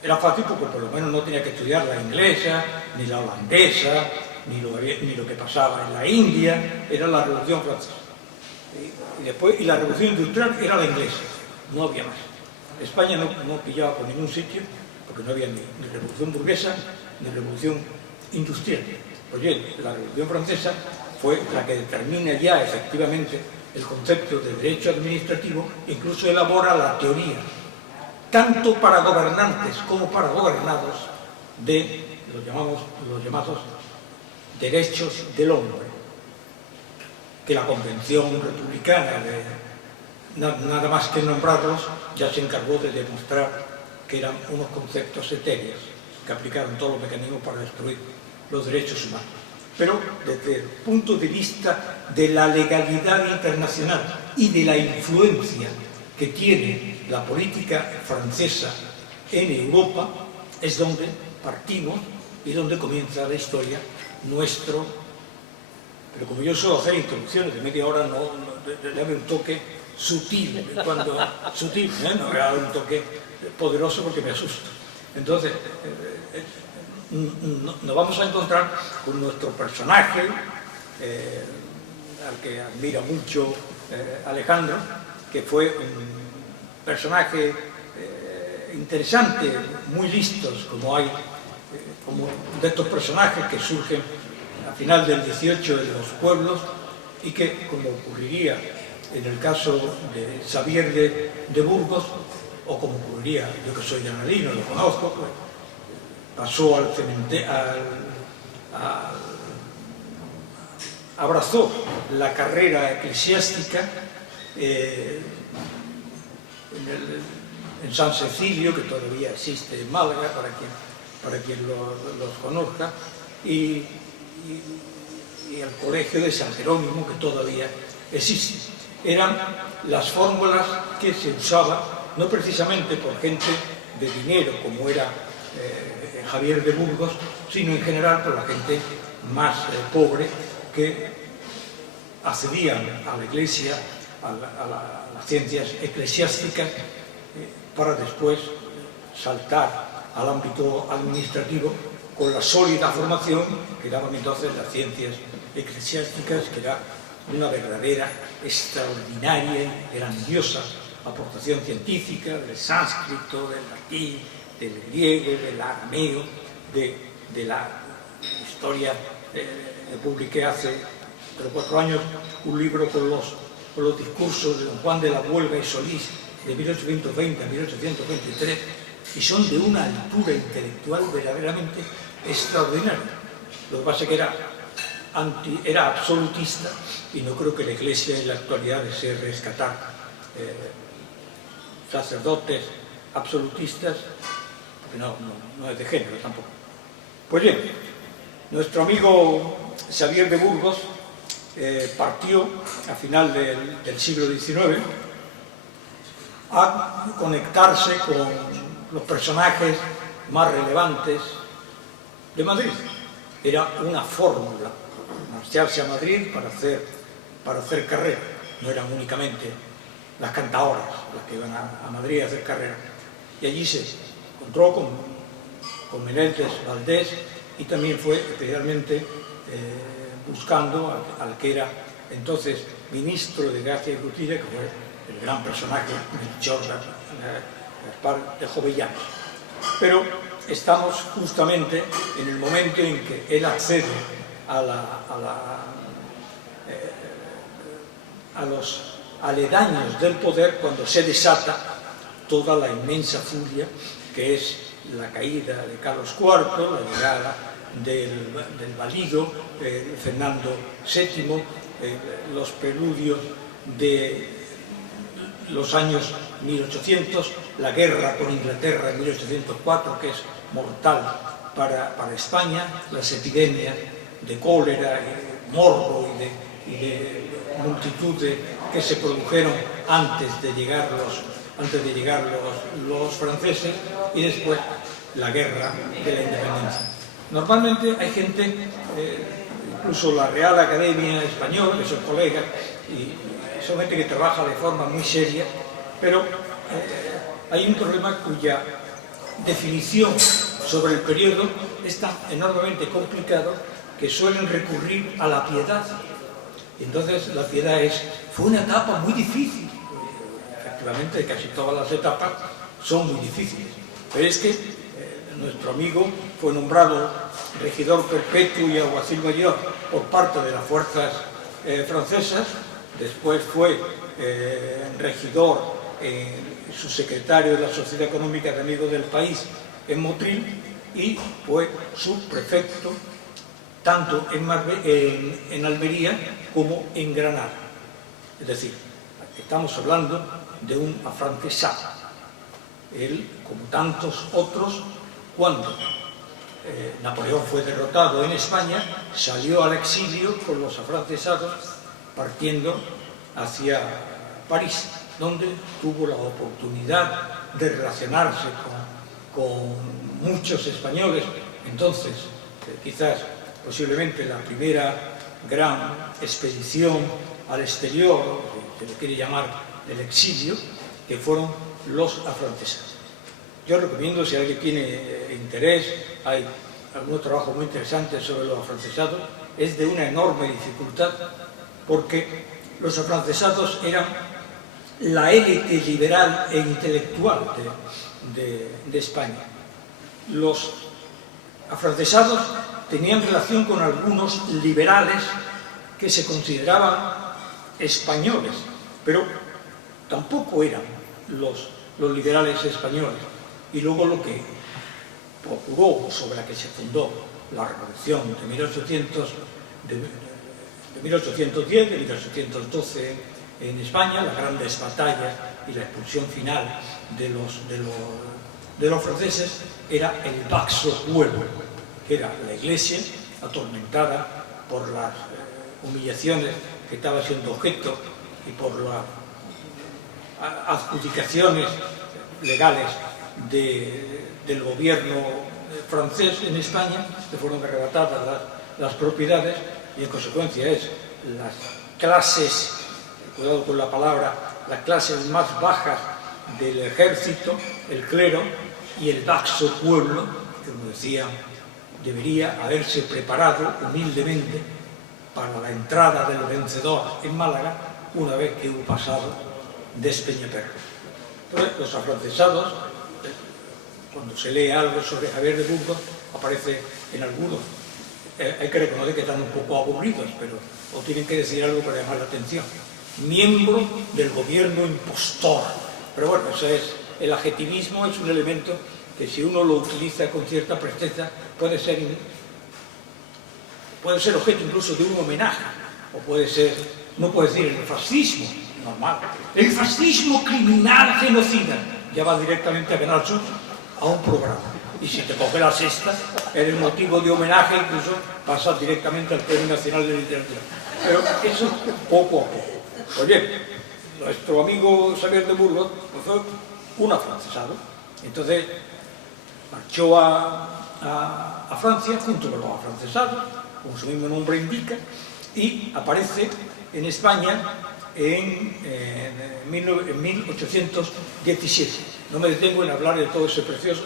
era fácil porque por lo menos no tenía que estudiar la inglesa, ni la holandesa, ni lo que pasaba en la India, era la Revolución Francesa. Y la Revolución Industrial era la inglesa, no había más. España no pillaba por ningún sitio, porque no había ni Revolución Burguesa, ni Revolución Industrial. Pues bien, la Revolución Francesa fue la que determina ya efectivamente el concepto de derecho administrativo, incluso elabora la teoría, tanto para gobernantes como para gobernados, de los llamados derechos del hombre, que la Convención Republicana, nada más que nombrarlos, ya se encargó de demostrar que eran unos conceptos etéreos, que aplicaron todos los mecanismos para destruir los derechos humanos. Pero desde el punto de vista de la legalidad internacional y de la influencia que tiene la política francesa en Europa, es donde partimos y donde comienza la historia nuestro. Pero como yo suelo hacer introducciones de media hora, le dame un toque sutil, no me da un toque poderoso porque me asusto. Entonces, nos vamos a encontrar con nuestro personaje, al que admira mucho Alejandro, que fue un personaje interesante, muy listos, como de estos personajes que surgen a final del 18 de los pueblos, y que, como ocurriría en el caso de Xavier de Burgos, o como ocurriría, yo que soy granadino, lo conozco, pues, pasó al cementerio, abrazó la carrera eclesiástica en San Cecilio, que todavía existe en Málaga, para quien los conozca, y el colegio de San Jerónimo, que todavía existe. Eran las fórmulas que se usaban, no precisamente por gente de dinero, como era Javier de Burgos, sino en general por la gente más pobre, que accedían a la Iglesia, a las ciencias eclesiásticas, para después saltar al ámbito administrativo con la sólida formación que daban entonces las ciencias eclesiásticas, que era una verdadera, extraordinaria y grandiosa aportación científica del sánscrito, del latín, del griego, del arameo, de la historia. Publiqué hace 3 o 4 años un libro con los discursos de don Juan de la Buelga y Solís de 1820 a 1823, y son de una altura intelectual verdaderamente extraordinaria. Lo que pasa es que era absolutista, y no creo que la Iglesia en la actualidad desee rescatar sacerdotes absolutistas, porque no es de género tampoco. Pues bien, nuestro amigo Xavier de Burgos partió a final del siglo XIX a conectarse con los personajes más relevantes de Madrid. Era una fórmula marcharse a Madrid para hacer carrera. No eran únicamente las cantaoras las que iban a Madrid a hacer carrera. Y allí se encontró con Menéndez Valdés, y también fue especialmente buscando al que era entonces ministro de Gracia y Justicia, que fue el gran personaje Melchor Gaspar de Jovellanos. Pero estamos justamente en el momento en que él accede a los aledaños del poder, cuando se desata toda la inmensa furia que es la caída de Carlos IV, la llegada del valido Fernando VII, los preludios de los años 1800, la guerra con Inglaterra en 1804, que es mortal para España, las epidemias de cólera, morbo y de multitud que se produjeron antes de llegar los franceses, y después la guerra de la independencia. Normalmente hay gente, incluso la Real Academia Española, que son colegas, y son gente que trabaja de forma muy seria, pero hay un problema cuya definición sobre el periodo es tan enormemente complicado que suelen recurrir a la piedad. Entonces la piedad fue una etapa muy difícil. Efectivamente, casi todas las etapas son muy difíciles, pero es que nuestro amigo fue nombrado regidor perpetuo y alguacil mayor por parte de las fuerzas francesas, después fue regidor, subsecretario de la Sociedad Económica de Amigos del País en Motril, y fue subprefecto tanto en Almería como en Granada. Es decir, estamos hablando de un afrancesado. Él, como tantos otros, cuando Napoleón fue derrotado en España, salió al exilio con los afrancesados, partiendo hacia París, donde tuvo la oportunidad de relacionarse con muchos españoles. Entonces, quizás, posiblemente la primera gran expedición al exterior, se le quiere llamar el exilio, que fueron los afrancesados. Yo recomiendo, si alguien tiene interés, hay algunos trabajos muy interesantes sobre los afrancesados. Es de una enorme dificultad, porque los afrancesados eran la élite liberal e intelectual de España. Los afrancesados tenían relación con algunos liberales que se consideraban españoles, pero tampoco eran los liberales españoles. Y luego lo que procuró, sobre la que se fundó la Revolución de 1810, de 1812 en España, las grandes batallas y la expulsión final de los franceses, era el Baxo Pueblo, que era la Iglesia atormentada por las humillaciones que estaba siendo objeto y por las adjudicaciones legales del gobierno francés en España, que fueron arrebatadas las propiedades, y en consecuencia las clases, cuidado con la palabra, las clases más bajas del ejército, el clero y el Baxo Pueblo, que, como decía, debería haberse preparado humildemente para la entrada del vencedor en Málaga una vez que hubo pasado Despeñaperro. Entonces, los afrancesados cuando se lee algo sobre Javier de Burgos, aparece en algunos. Hay que reconocer que están un poco aburridos, pero o tienen que decir algo para llamar la atención. Miembro del gobierno impostor. Pero bueno, eso es, el adjetivismo es un elemento que si uno lo utiliza con cierta presteza puede ser objeto incluso de un homenaje, o puede ser, no puede decir el fascismo, normal, el fascismo criminal genocida, ya va directamente a Canal Sur, a un programa. Y si te coge la sexta, eres motivo de homenaje, incluso pasas directamente al Premio Nacional de Literatura. Pero eso poco a poco. Pues bien, nuestro amigo Xavier de Burgos pues fue un afrancesado. Entonces marchó a Francia junto con los afrancesados, como su mismo nombre indica, y aparece en España en 1817. No me detengo en hablar de todo ese proceso,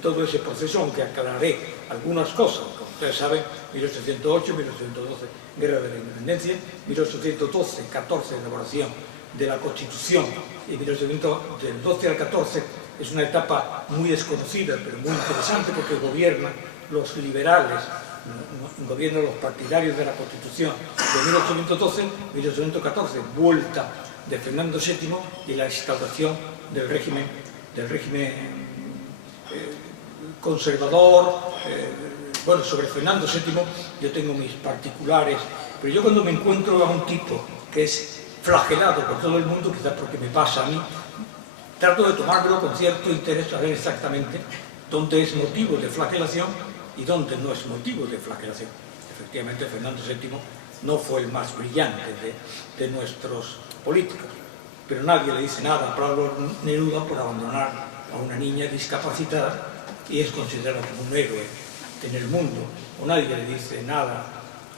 todo ese proceso, aunque aclararé algunas cosas. Como ustedes saben, 1808, 1812, Guerra de la Independencia, 1812, 14, elaboración de la Constitución, y 1812 del 12 al 14 es una etapa muy desconocida, pero muy interesante, porque gobiernan los liberales, gobiernan los partidarios de la Constitución de 1812, 1814, vuelta de Fernando VII y la instauración del régimen conservador. Bueno, sobre Fernando VII yo tengo mis particulares, pero yo cuando me encuentro a un tipo que es flagelado por todo el mundo, quizás porque me pasa a mí, trato de tomármelo con cierto interés, a ver exactamente dónde es motivo de flagelación y dónde no es motivo de flagelación. Efectivamente, Fernando VII no fue el más brillante de nuestros políticos, pero nadie le dice nada a Pablo Neruda por abandonar a una niña discapacitada y es considerado como un héroe en el mundo, o nadie le dice nada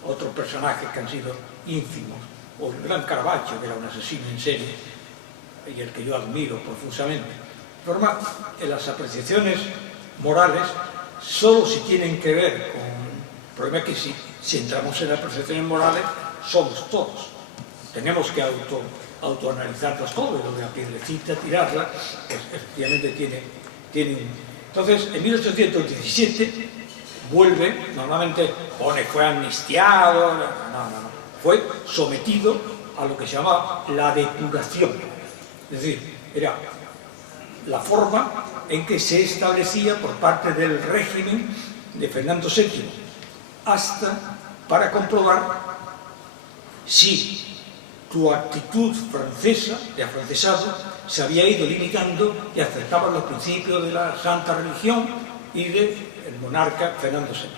a otros personajes que han sido ínfimos, o el gran Caravaggio, que era un asesino en serie y el que yo admiro profusamente. De forma que las apreciaciones morales solo si tienen que ver con... El problema es que si entramos en las apreciaciones morales somos todos, tenemos que autoanalizarlas todos, y lo de la piedrecita, tirarla, pues efectivamente tiene un... Entonces, en 1817 vuelve, normalmente fue amnistiado, no, fue sometido a lo que se llama la depuración, es decir, era la forma en que se establecía por parte del régimen de Fernando VII, hasta para comprobar si tu actitud francesa, de afrancesado, se había ido limitando y aceptaba los principios de la santa religión y del monarca Fernando VII.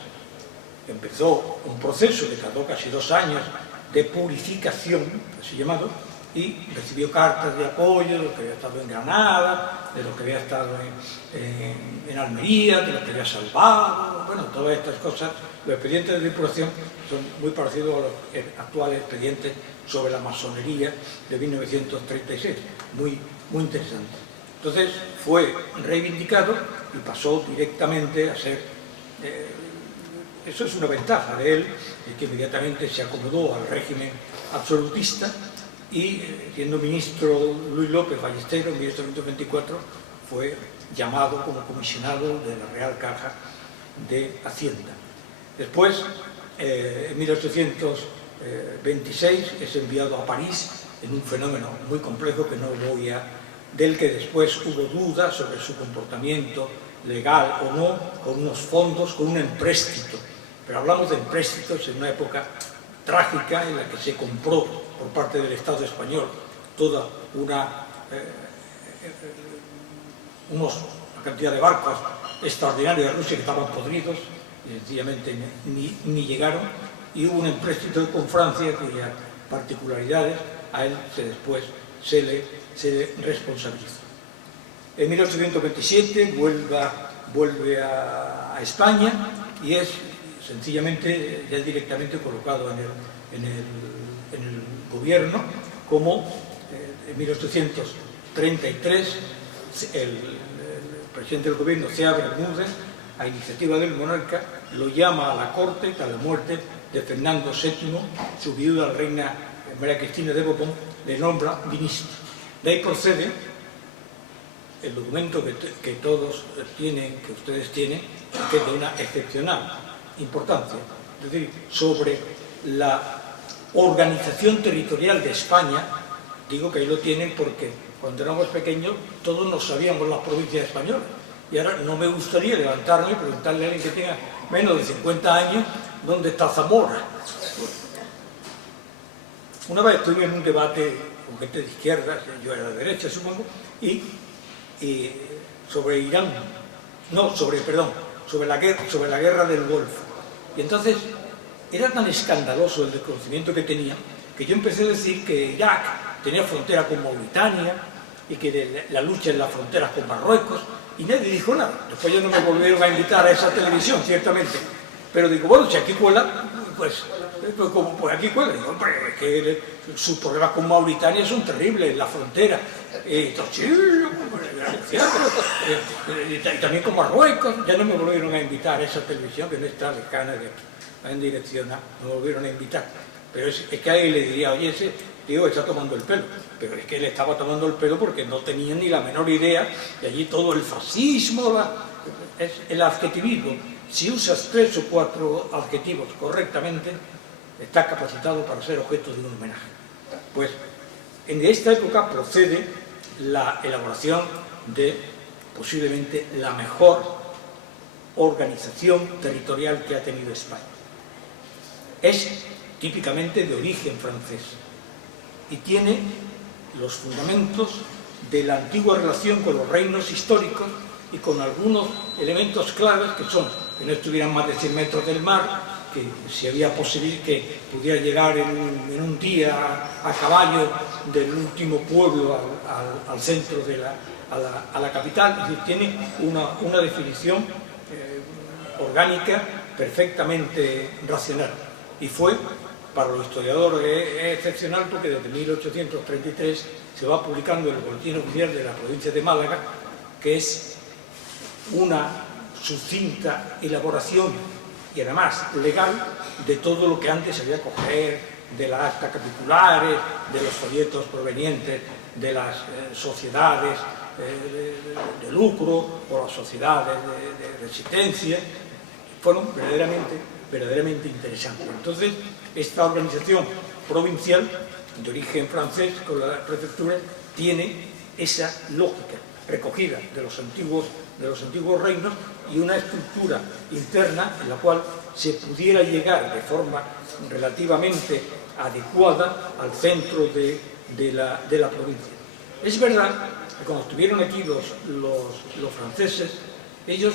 Empezó un proceso que tardó casi 2 años de purificación, así llamado, y recibió cartas de apoyo de los que había estado en Granada, de los que había estado en Almería, de los que había salvado, bueno, todas estas cosas. Los expedientes de depuración son muy parecidos a los actuales expedientes sobre la masonería de 1936, muy interesante. Entonces fue reivindicado y pasó directamente a ser... eso es una ventaja de él, que inmediatamente se acomodó al régimen absolutista y, siendo ministro Luis López Ballesteros en 1824, fue llamado como comisionado de la Real Caja de Hacienda. Después, en 1826, es enviado a París en un fenómeno muy complejo que no voy a... del que después hubo dudas sobre su comportamiento legal o no, con unos fondos, con un empréstito. Pero hablamos de empréstitos en una época trágica en la que se compró por parte del Estado español toda una cantidad de barcos extraordinarios de Rusia que estaban podridos y sencillamente ni llegaron, y hubo un empréstito con Francia cuyas particularidades a él después se le responsabilizó. En 1827 vuelve a España y es sencillamente, ya directamente colocado en el gobierno, como en 1833 el presidente del gobierno, Cea Bermúdez, a iniciativa del monarca, lo llama a la corte tras la muerte de Fernando VII, su viuda, la reina María Cristina de Borbón, le nombra ministro. De ahí procede el documento que todos tienen, que ustedes tienen, que es de una excepcional importancia. Es decir, sobre la organización territorial de España, digo que ahí lo tienen porque cuando éramos pequeños todos nos sabíamos las provincias españolas. Y ahora no me gustaría levantarme y preguntarle a alguien que tenga menos de 50 años dónde está Zamora. Una vez estuve en un debate con gente de izquierda, yo era de derecha supongo, y sobre Irán, no, sobre la guerra del Golfo. Y entonces era tan escandaloso el desconocimiento que tenía que yo empecé a decir que Irak tenía frontera con Mauritania y que la lucha en las fronteras con Marruecos, y nadie dijo nada. Después ya no me volvieron a invitar a esa televisión, ciertamente. Pero digo, bueno, si aquí cuela, pues aquí cuela. Digo, hombre, es que sus problemas con Mauritania son terribles, la frontera. Entonces, y también con Marruecos. Ya no me volvieron a invitar a esa televisión, que no está lejana de aquí, en dirección A, no me volvieron a invitar. Pero es que a él le diría, oye, ese tío está tomando el pelo. Pero es que él estaba tomando el pelo porque no tenía ni la menor idea, y allí todo el fascismo, es el adjetivismo. Si usas 3 o 4 adjetivos correctamente, estás capacitado para ser objeto de un homenaje. Pues en esta época procede la elaboración de posiblemente la mejor organización territorial que ha tenido España. Es típicamente de origen francés y tiene los fundamentos de la antigua relación con los reinos históricos y con algunos elementos claves que son que no estuvieran más de 100 metros del mar, que si había posibilidad que pudiera llegar en un día a caballo del último pueblo al centro de a la capital. Es decir, tiene una definición orgánica perfectamente racional, y fue, para los historiadores es excepcional porque desde 1833 se va publicando en el Boletín Oficial de la provincia de Málaga, que es una sucinta elaboración y además legal de todo lo que antes se había coger de las actas capitulares, de los folletos provenientes de las sociedades de lucro o las sociedades de resistencia. Fueron verdaderamente interesantes. Entonces, esta organización provincial de origen francés con la prefectura tiene esa lógica recogida de los antiguos reinos y una estructura interna en la cual se pudiera llegar de forma relativamente adecuada al centro de la provincia. Es verdad que cuando estuvieron aquí los franceses, ellos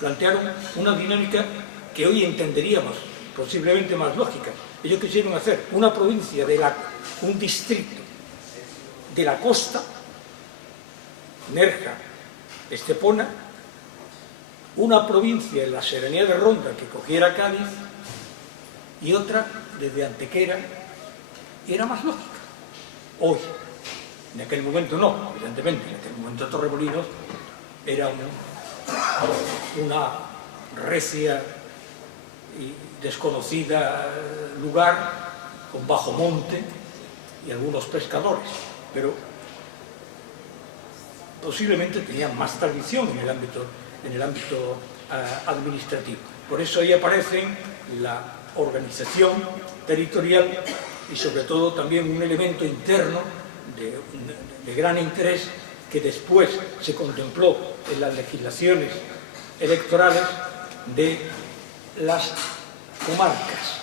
plantearon una dinámica que hoy entenderíamos posiblemente más lógica. Ellos quisieron hacer una provincia, un distrito de la costa, Nerja, Estepona, una provincia en la serranía de Ronda que cogiera Cádiz y otra desde Antequera, y era más lógica. Hoy, en aquel momento no, evidentemente, en aquel momento Torremolinos era una recia y desconocida lugar con bajo monte y algunos pescadores, pero posiblemente tenían más tradición en el ámbito administrativo. Por eso ahí aparecen la organización territorial y sobre todo también un elemento interno de gran interés que después se contempló en las legislaciones electorales de las comarcas,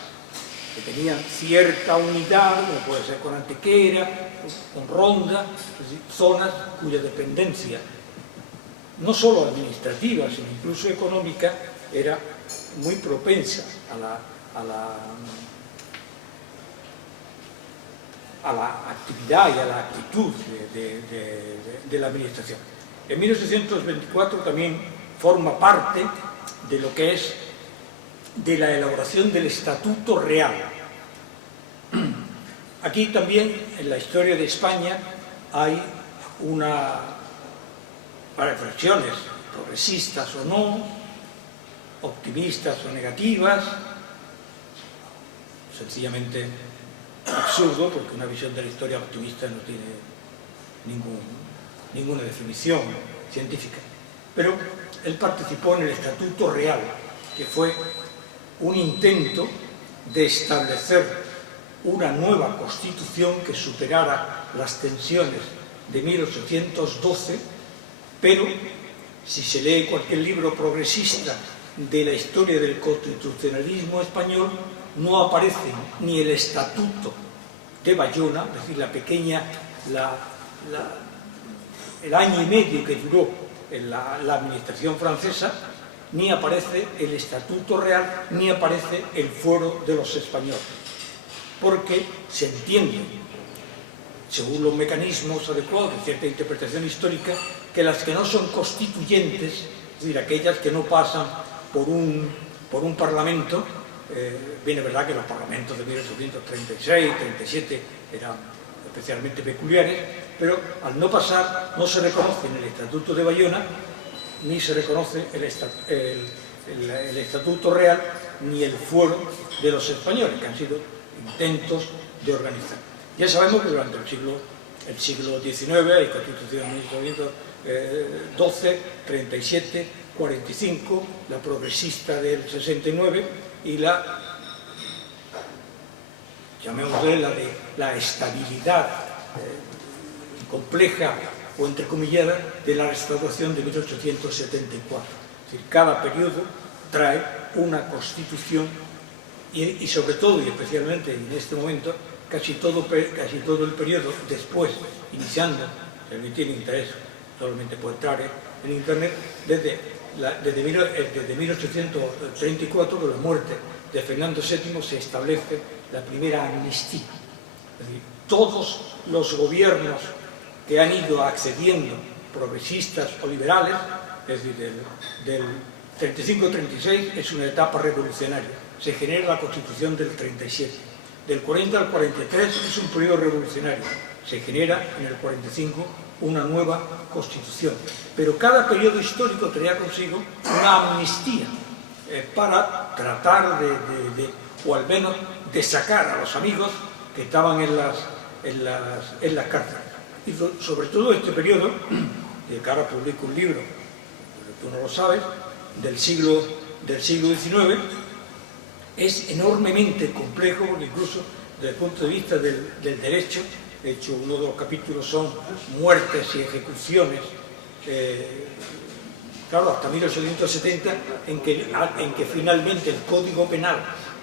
que tenían cierta unidad, como puede ser con Antequera, con Ronda, es decir, zonas cuya dependencia, no solo administrativa, sino incluso económica, era muy propensa a la actividad y a la actitud de la administración. En 1824 también forma parte de lo que es de la elaboración del Estatuto Real. Aquí también, en la historia de España, hay reflexiones progresistas o no, optimistas o negativas, sencillamente ninguna definición científica. Pero él participó en el Estatuto Real, que fue un intento de establecer una nueva Constitución que superara las tensiones de 1812, pero si se lee cualquier libro progresista de la historia del constitucionalismo español, no aparece ni el Estatuto de Bayona, es decir, el año y medio que duró la administración francesa, ni aparece el Estatuto Real, ni aparece el Fuero de los Españoles, porque se entiende, según los mecanismos adecuados de cierta interpretación histórica, que las que no son constituyentes, es decir, aquellas que no pasan por un parlamento, bien es verdad que los parlamentos de 1836, 37 eran especialmente peculiares, pero al no pasar no se reconoce en el Estatuto de Bayona, ni se reconoce el Estatuto Real, ni el Fuero de los Españoles, que han sido intentos de organizar. Ya sabemos que durante el siglo XIX hay Constitución de 1912, 37, 45, la progresista del 69 y llamémosle la estabilidad compleja o entrecomillada de la Restauración de 1874. Es decir, cada periodo trae una constitución y sobre todo y especialmente en este momento casi todo el periodo después, iniciando, si alguien tiene interés solamente puede entrar en internet, desde 1834, con la muerte de Fernando VII, se establece la primera amnistía. Es decir, todos los gobiernos que han ido accediendo, progresistas o liberales, es decir, del 35-36 es una etapa revolucionaria. Se genera la Constitución del 37. Del 40 al 43 es un periodo revolucionario. Se genera en el 45 una nueva Constitución. Pero cada periodo histórico traía consigo una amnistía para tratar o al menos de sacar a los amigos que estaban en las cárceles. Y sobre todo este periodo, que ahora publico un libro, pero tú no lo sabes, del siglo XIX, es enormemente complejo, porque incluso desde el punto de vista del derecho, de hecho uno de los capítulos son muertes y ejecuciones, claro, hasta 1870, en que finalmente el Código Penal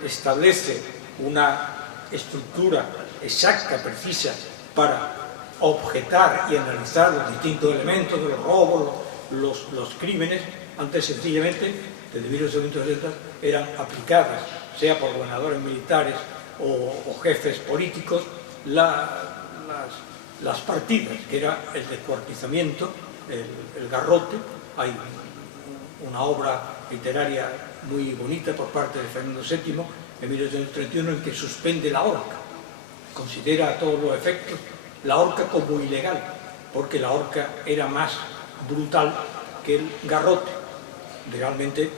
establece una estructura exacta, precisa, para objetar y analizar los distintos elementos de los robos, los crímenes. Antes sencillamente, desde 1870, eran aplicadas, sea por gobernadores militares o jefes políticos, las partidas, que era el descuartizamiento, el garrote. Hay una obra literaria muy bonita por parte de Fernando VII en 1831 en que suspende la horca, considera a todos los efectos la horca como ilegal, porque la horca era más brutal que el garrote. Realmente me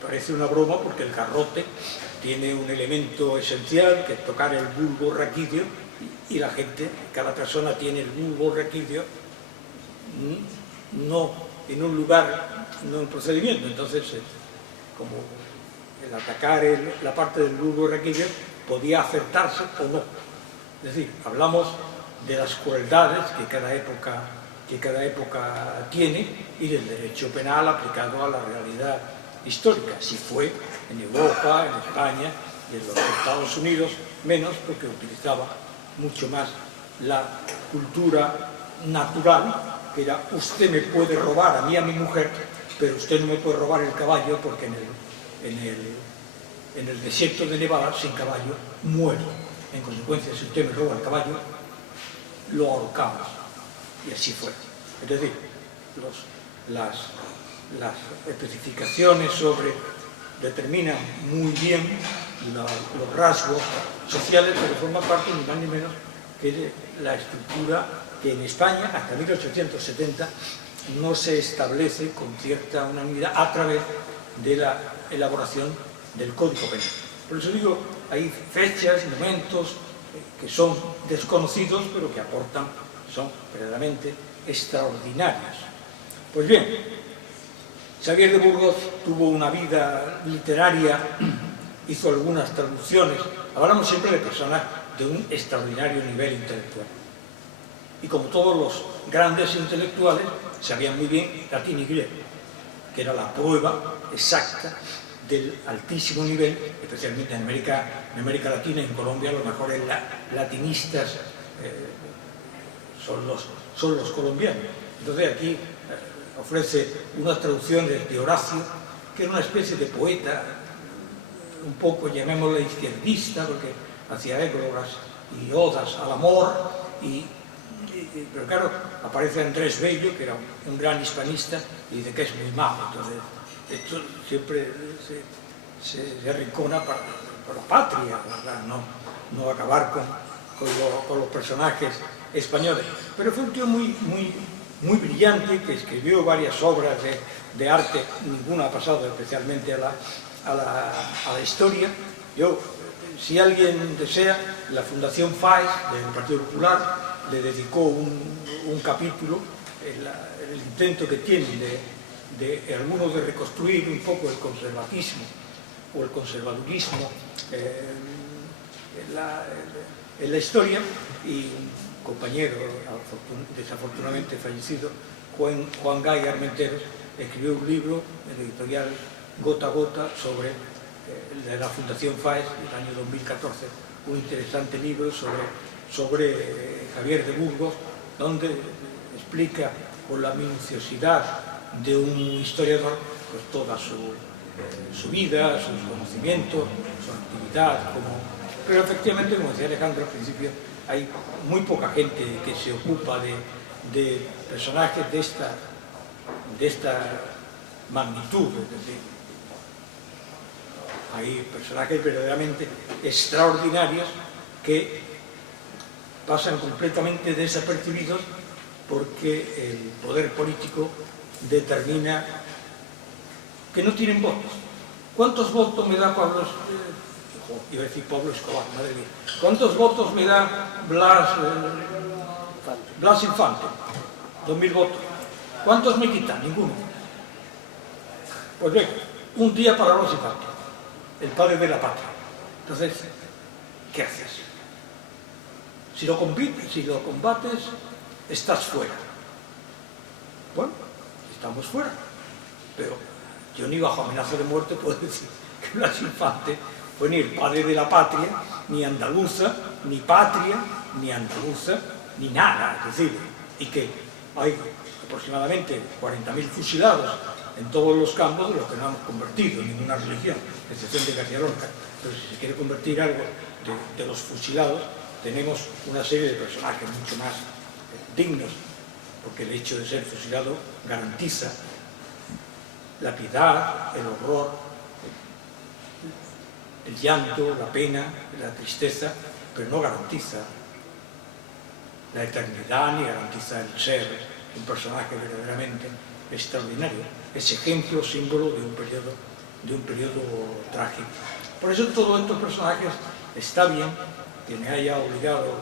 parece una broma, porque el garrote tiene un elemento esencial, que es tocar el bulbo raquídeo, y la gente, cada persona tiene el bulbo raquídeo no en un lugar, no en un procedimiento. Entonces, como el atacar la parte del bulbo raquídeo podía acertarse o no. Es decir, hablamos de las crueldades que cada época tiene, y del derecho penal aplicado a la realidad histórica. Así fue en Europa, en España y en los Estados Unidos, menos, porque utilizaba mucho más la cultura natural, que era: usted me puede robar a mí, a mi mujer, pero usted no me puede robar el caballo, porque en el desierto de Nevada, sin caballo, muero. En consecuencia, si usted me roba el caballo, lo ahorcamos. Y así fue. Es decir, las especificaciones determinan muy bien los rasgos sociales, pero forman parte ni más ni menos que de la estructura que en España, hasta 1870, no se establece con cierta unanimidad a través de la elaboración del Código Penal. Por eso digo, hay fechas, momentos que son desconocidos, pero que aportan, son verdaderamente extraordinarias. Pues bien, Xavier de Burgos tuvo una vida literaria, hizo algunas traducciones. Hablamos siempre de personas de un extraordinario nivel intelectual. Y como todos los grandes intelectuales, sabían muy bien latín y griego, que era la prueba exacta del altísimo nivel, especialmente en América Latina y en Colombia. Los mejores latinistas son los colombianos. Entonces aquí ofrece unas traducciones de Horacio, que era una especie de poeta, un poco, llamémosle izquierdista, porque hacía églogas y odas al amor, pero claro, aparece Andrés Bello, que era un gran hispanista, y dice que es muy malo. Entonces, esto siempre se arrincona para la patria, ¿verdad? No acabar con los personajes españoles. Pero fue un tío muy brillante, que escribió varias obras de arte, ninguna ha pasado especialmente a la historia. Si alguien desea, la Fundación FAES del Partido Popular le dedicó un capítulo, el intento que tienen de algunos de reconstruir un poco el conservatismo o el conservadurismo en la historia, y un compañero desafortunadamente fallecido, Juan Gay Armenteros, escribió un libro en la editorial Gota a Gota sobre de la Fundación FAES del año 2014, un interesante libro sobre Xavier de Burgos, donde explica con la minuciosidad de un historiador pues toda su vida, sus conocimientos, su actividad. Pero efectivamente, como decía Alejandro al principio, hay muy poca gente que se ocupa de personajes de esta magnitud. Es decir, hay personajes verdaderamente extraordinarios que pasan completamente desapercibidos porque el poder político determina que no tienen votos. ¿Cuántos votos me da Pablo Escobar, madre mía? ¿Cuántos votos me da Blas Infante? 2000 votos. ¿Cuántos me quitan? Ninguno. Pues bien, un día para Blas Infante, el padre de la patria. Entonces, ¿qué haces? Si lo combates, estás fuera. Bueno, estamos fuera. Pero yo ni bajo amenaza de muerte puedo decir que Blas Infante fue ni el padre de la patria, ni andaluza, ni patria, ni andaluza, ni nada. Es decir, y que hay aproximadamente 40.000 fusilados en todos los campos, de los que no hemos convertido en ninguna religión, a excepción de García Lorca. Pero si se quiere convertir algo de los fusilados, tenemos una serie de personajes mucho más dignos, porque el hecho de ser fusilado garantiza la piedad, el horror, el llanto, la pena, la tristeza, pero no garantiza la eternidad ni garantiza el ser un personaje verdaderamente extraordinario. Es ejemplo, símbolo de un periodo trágico. Por eso todos estos personajes está bien que me haya obligado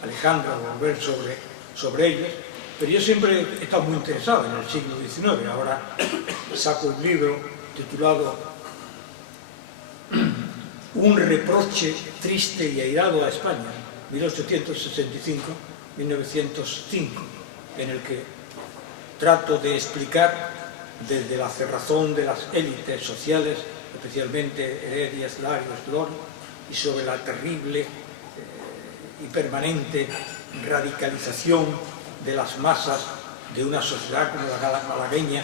Alejandro a volver sobre ellos, pero yo siempre he estado muy interesado en el siglo XIX. Ahora saco un libro titulado Un reproche triste y airado a España, 1865-1905, en el que trato de explicar desde la cerrazón de las élites sociales, especialmente Heredias, Larios, Lori, y sobre la terrible y permanente radicalización de las masas de una sociedad como la malagueña,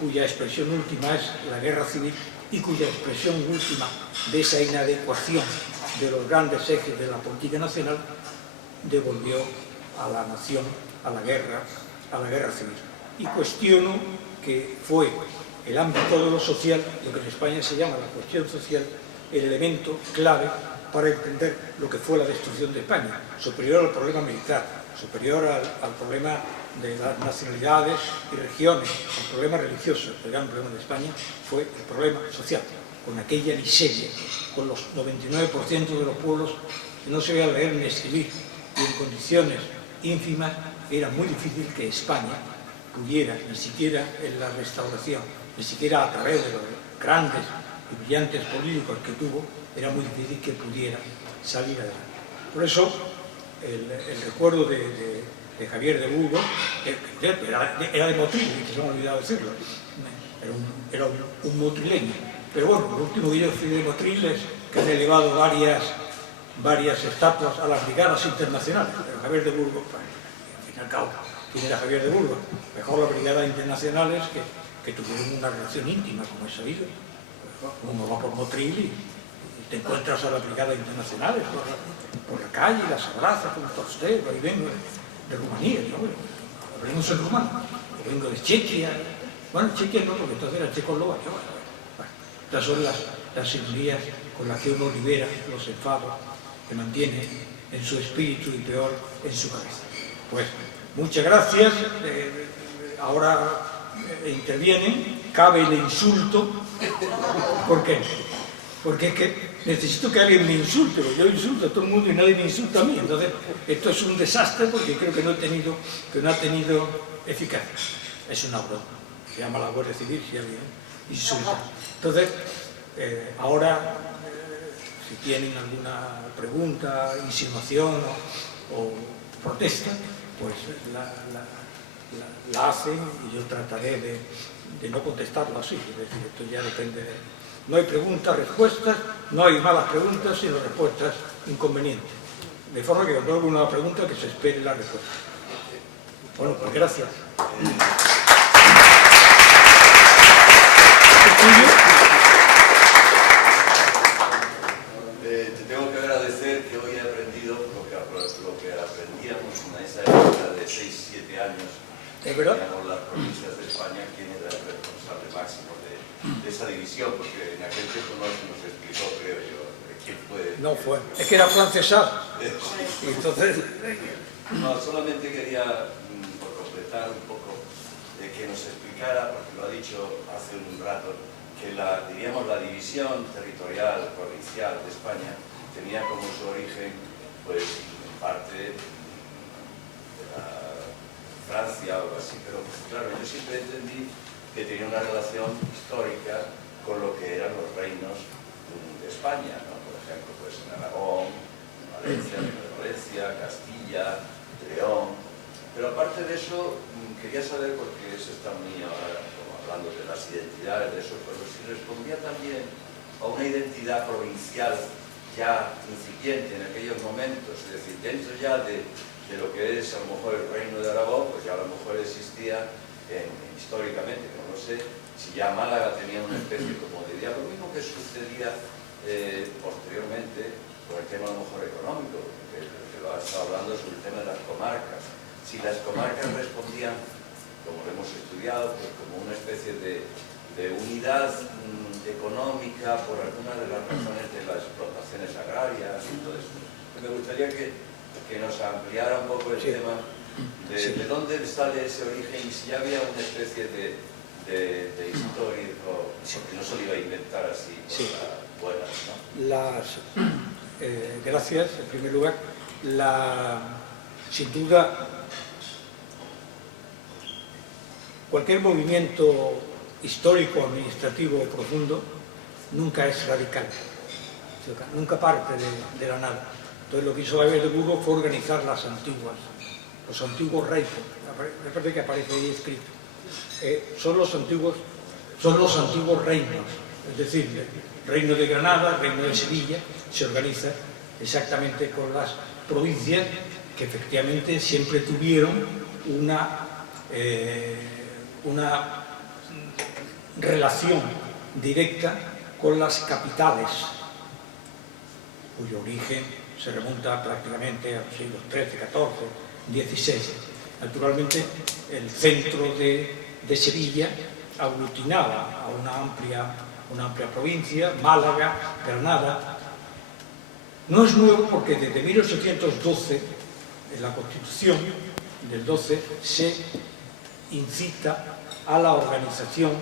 cuya expresión última es la guerra civil y cuya expresión última de esa inadecuación de los grandes ejes de la política nacional devolvió a la nación a la guerra civil. Y cuestiono que fue el ámbito de lo social, lo que en España se llama la cuestión social, el elemento clave para entender lo que fue la destrucción de España, superior al problema militar, superior al problema de las nacionalidades y regiones, al problema religioso. El gran problema de España fue el problema social, con aquella miseria, con los 99% de los pueblos que no se veían leer ni escribir, y en condiciones ínfimas, era muy difícil que España pudiera, ni siquiera en la restauración, ni siquiera a través de los grandes y brillantes políticos que tuvo, era muy difícil que pudiera salir adelante. Por eso, el recuerdo de Javier de Burgos, era de Motril, que se me ha olvidado decirlo, era un motrileño. Pero bueno, lo último que yo fui de Motril es que han elevado varias estatuas a las brigadas internacionales. Pero Javier de Burgos, pues, al fin y al cabo, ¿quién era Javier de Burgos? Mejor las brigadas internacionales que tuvieron una relación íntima, como he sabido. Pues, uno va por Motril y te encuentras a las brigadas internacionales por la calle, las abrazas, como está usted, ahí vengo de Rumanía, ¿no? Hablemos en rumano, vengo de Chequia, bueno, Chequia no, porque entonces era Checoslovaquia. Bueno, estas son las ironías con las que uno libera los enfados que mantiene en su espíritu y peor en su cabeza. Pues muchas gracias, ahora intervienen, cabe el insulto. ¿Por qué? Porque es que necesito que alguien me insulte, porque yo insulto a todo el mundo y nadie me insulta a mí. Entonces, esto es un desastre porque creo que no ha tenido eficacia. Es una broma. Se llama la Guardia Civil si alguien insulta. Entonces, ahora, si tienen alguna pregunta, insinuación o protesta, pues la hacen y yo trataré de no contestarlo así. Es decir, esto ya depende de... No hay preguntas, respuestas, no hay malas preguntas, sino respuestas inconvenientes. De forma que cuando hago una pregunta, que se espere la respuesta. Bueno, pues gracias. Te tengo que agradecer que hoy he aprendido lo que aprendíamos en esa época de 6-7 años. ¿Es verdad? Teníamos las provincias de España, quién era el responsable máximo de esa división, porque en aquel tiempo no se nos explicó, creo yo, quién fue. No fue. Es que era francesado. Entonces... No, solamente quería, por completar un poco, que nos explicara, porque lo ha dicho hace un rato, que diríamos, la división territorial, provincial de España tenía como su origen, pues, en parte de Francia o algo así, pero claro, yo siempre entendí que tenía una relación histórica con lo que eran los reinos de España, ¿no? Por ejemplo, pues en Aragón, Valencia, Castilla, León. Pero aparte de eso, quería saber, porque eso está muy ahora, como hablando de las identidades de esos pueblos, si respondía también a una identidad provincial ya incipiente en aquellos momentos, es decir, dentro ya de lo que es a lo mejor el reino de Aragón, pues ya a lo mejor existía históricamente, no lo sé, si ya Málaga tenía una especie como de idea, lo mismo que sucedía posteriormente con el tema a lo mejor económico, que lo ha estado hablando sobre el tema de las comarcas. Si las comarcas respondían, como lo hemos estudiado, pues como una especie de unidad económica por alguna de las razones de las explotaciones agrarias y todo eso. Me gustaría que nos ampliara un poco el tema de dónde sale ese origen y si ya había una especie de histórico, porque no se lo iba a inventar así por buenas, ¿no? Gracias, en primer lugar. Sin duda, cualquier movimiento histórico, administrativo profundo nunca es radical, nunca parte de la nada. Entonces lo que hizo Javier de Burgos fue organizar los antiguos reinos, me parece que aparece ahí escrito. Son los antiguos reinos, es decir, el reino de Granada, el reino de Sevilla, se organiza exactamente con las provincias que efectivamente siempre tuvieron una relación directa con las capitales, cuyo origen se remonta prácticamente a los siglos XIII, XIV, XVI. Naturalmente, el centro de Sevilla aglutinaba a una amplia provincia, Málaga, Granada. No es nuevo porque desde 1812, en la Constitución del 12, se incita a la organización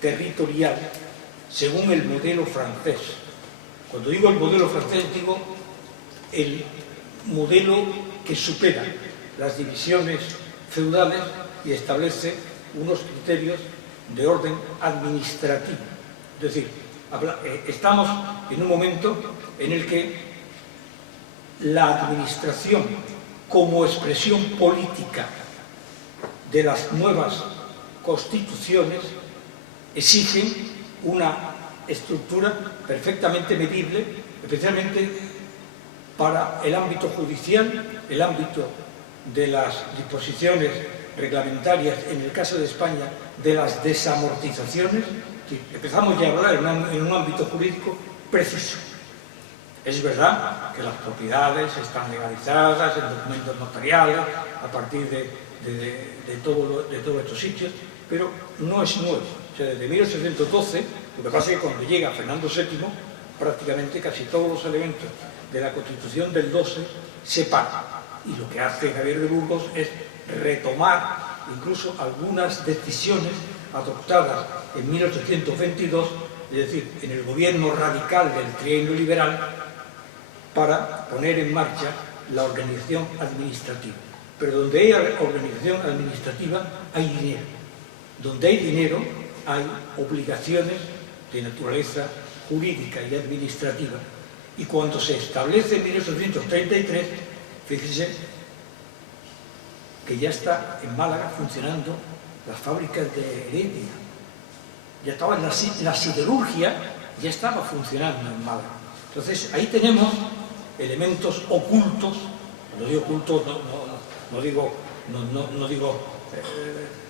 territorial según el modelo francés. Cuando digo el modelo francés, digo el modelo que supera las divisiones feudales y establece unos criterios de orden administrativo. Es decir, estamos en un momento en el que la administración como expresión política de las nuevas constituciones exigen una estructura perfectamente medible, especialmente para el ámbito judicial, el ámbito de las disposiciones reglamentarias, en el caso de España, de las desamortizaciones. Empezamos ya a hablar en un ámbito jurídico preciso. Es verdad que las propiedades están legalizadas en documentos notariales a partir de todos estos sitios, pero no es nuevo. O sea, desde 1812, lo que pasa es que cuando llega Fernando VII, prácticamente casi todos los elementos de la Constitución del 12 se paran. Y lo que hace Javier de Burgos es retomar incluso algunas decisiones adoptadas en 1822, es decir, en el gobierno radical del trienio liberal, para poner en marcha la organización administrativa. Pero donde hay organización administrativa hay dinero. Donde hay dinero hay obligaciones de naturaleza jurídica y administrativa. Y cuando se establece en 1833, fíjense que ya está en Málaga funcionando las fábricas de Heredia. Ya estaba la siderurgia, ya estaba funcionando en Málaga. Entonces ahí tenemos elementos ocultos. Cuando digo ocultos no digo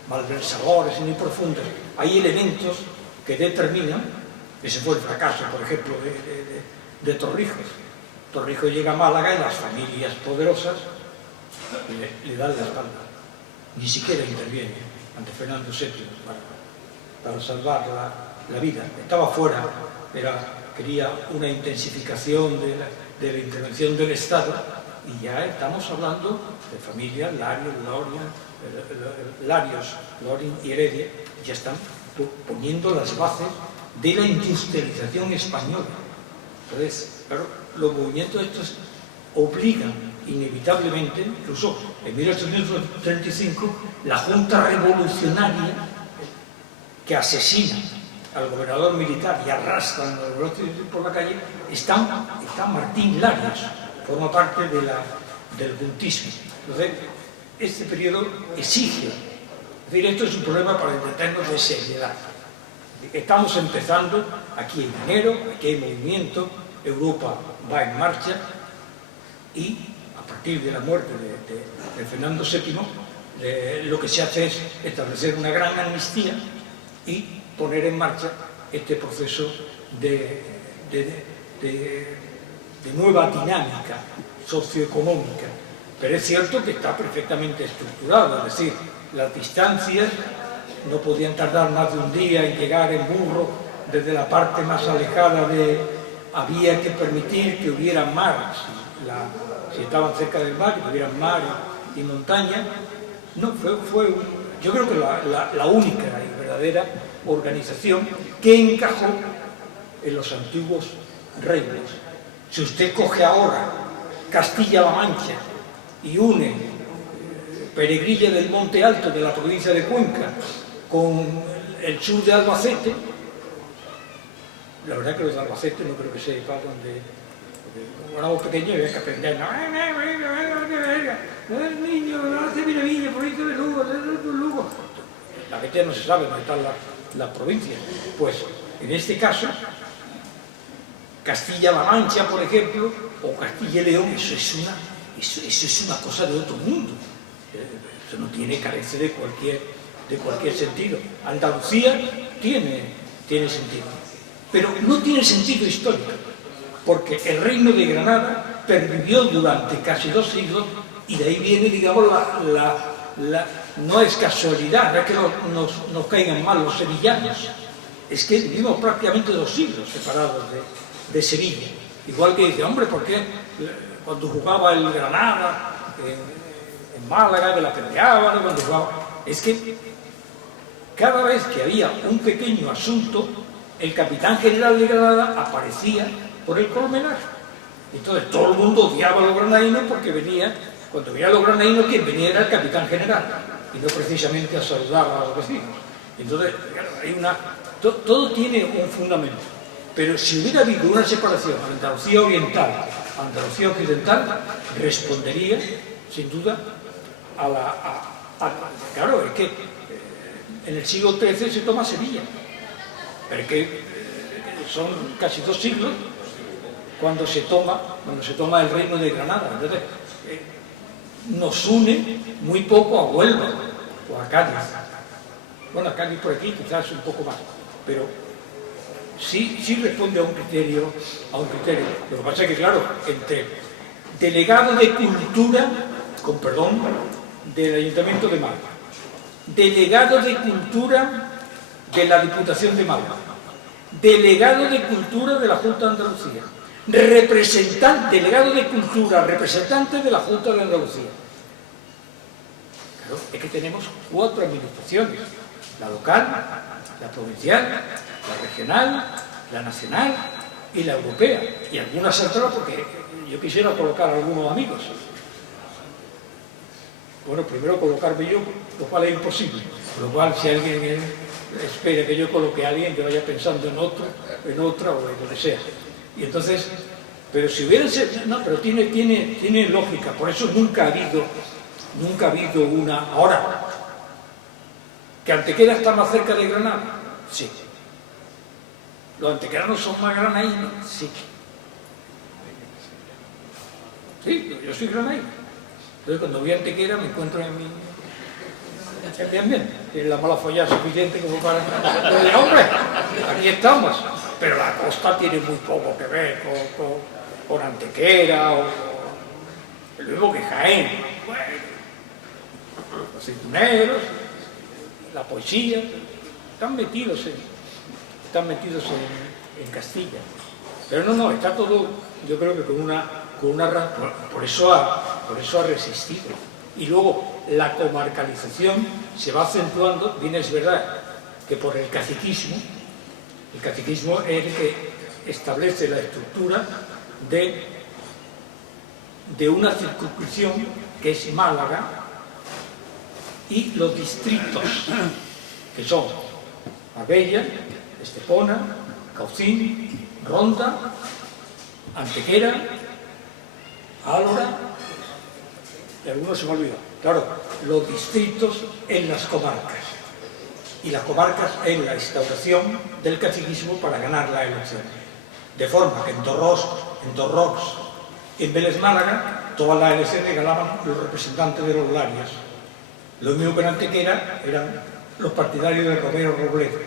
malversadores ni profundos. Hay elementos que determinan. Ese fue el fracaso, por ejemplo, de Torrijos. Torrijos llega a Málaga y las familias poderosas le dan la espalda. Ni siquiera interviene ante Fernando VII para salvar la vida. Estaba fuera, quería una intensificación de la intervención del Estado, y ya estamos hablando de familias, Larios, Lorin y Heredia, ya están poniendo las bases de la industrialización española. Entonces, claro, los movimientos estos obligan inevitablemente, incluso en 1835, la Junta Revolucionaria que asesina al gobernador militar y arrastran al gobernador por la calle, está Martín Larios, forma parte del juntismo. Entonces, este periodo exige, es decir, esto es un problema para entendernos de seriedad. Estamos empezando, aquí hay dinero, aquí hay movimiento, Europa va en marcha, y a partir de la muerte de Fernando VII, lo que se hace es establecer una gran amnistía y poner en marcha este proceso de nueva dinámica socioeconómica. Pero es cierto que está perfectamente estructurado, es decir, las distancias no podían tardar más de un día en llegar en burro desde la parte más alejada había que permitir que hubiera mar, si estaban cerca del mar, que hubieran mar y montaña. No, yo creo que la única y verdadera organización que encajó en los antiguos reinos. Si usted coge ahora Castilla-La Mancha y une Peregrilla del Monte Alto de la provincia de Cuenca con el sur de Albacete, la verdad que los de Albacete no creo que sepan donde cuando éramos pequeños había que aprender. El niño, hace Miravilla, provincia de Lugo. La gente no se sabe dónde están las provincias. Pues en este caso, Castilla-La Mancha, por ejemplo, o Castilla y León, eso es una cosa de otro mundo. Eso no carece de cualquier sentido. Andalucía tiene sentido, pero no tiene sentido histórico, porque el reino de Granada pervivió durante casi 2 siglos, y de ahí viene, digamos, no es casualidad, no es que nos caigan mal los sevillanos, es que vivimos prácticamente 2 siglos separados de Sevilla. Igual que dice, hombre, ¿por qué cuando jugaba el Granada en Málaga, que la peleaban, cuando jugaba? Es que cada vez que había un pequeño asunto, el capitán general de Granada aparecía por el Colmenar. Entonces todo el mundo odiaba a los granadinos porque venía Cuando venía a los granadinos, quien venía era el capitán general, y no precisamente a saludar a los vecinos. Entonces, claro, hay todo tiene un fundamento. Pero si hubiera habido una separación, Andalucía Oriental, Andalucía Occidental, respondería, sin duda, claro, es que en el siglo XIII se toma Sevilla, pero es que son casi 2 siglos cuando se toma el reino de Granada. Entonces, nos une muy poco a Huelva o a Cádiz. Bueno, a Cádiz por aquí quizás un poco más, pero sí responde a un criterio. Lo que pasa es que, claro, entre delegado de cultura, con perdón, del Ayuntamiento de Málaga, delegado de cultura de la Diputación de Málaga, delegado de cultura de la Junta de Andalucía, delegado de cultura, representante de la Junta de Andalucía. Claro, es que tenemos 4 administraciones: la local, la provincial, la regional, la nacional y la europea, y algunas centrales, porque yo quisiera colocar a algunos amigos. Bueno, primero colocarme yo, lo cual es imposible, por lo cual si alguien espera que yo coloque a alguien, que vaya pensando en otro, en otra o en lo que sea. Y entonces, pero si hubieran sido, no, pero tiene lógica, por eso nunca ha habido una. Ahora, ¿que Antequera está más cerca de Granada? Sí. ¿Los antequeranos son más granadinos? Sí. Sí, yo soy granadino. Entonces, cuando voy a Antequera me encuentro en mi ambiente. Tiene la mala follada suficiente como para decir, hombre, aquí estamos. Pero la costa tiene muy poco que ver con Antequera o lo mismo que Jaén. Bueno, los aceituneros, la poesía, están metidos en Castilla. Pero no, está todo, yo creo que por eso ha resistido. Y luego la comarcalización se va acentuando. Bien, es verdad que por el caciquismo es el que establece la estructura de una circunscripción que es Málaga, y los distritos que son Marbella, Estepona, Caucín, Ronda, Antequera, Álora, y algunos se me olvidan. Claro, los distritos en las comarcas, y las comarcas en la instauración del caciquismo para ganar la elección. De forma que en Torrox, en Vélez Málaga, todas las elecciones ganaban los representantes de los Larias. Lo mismo que en Antequera eran los partidarios de Romero Robledo.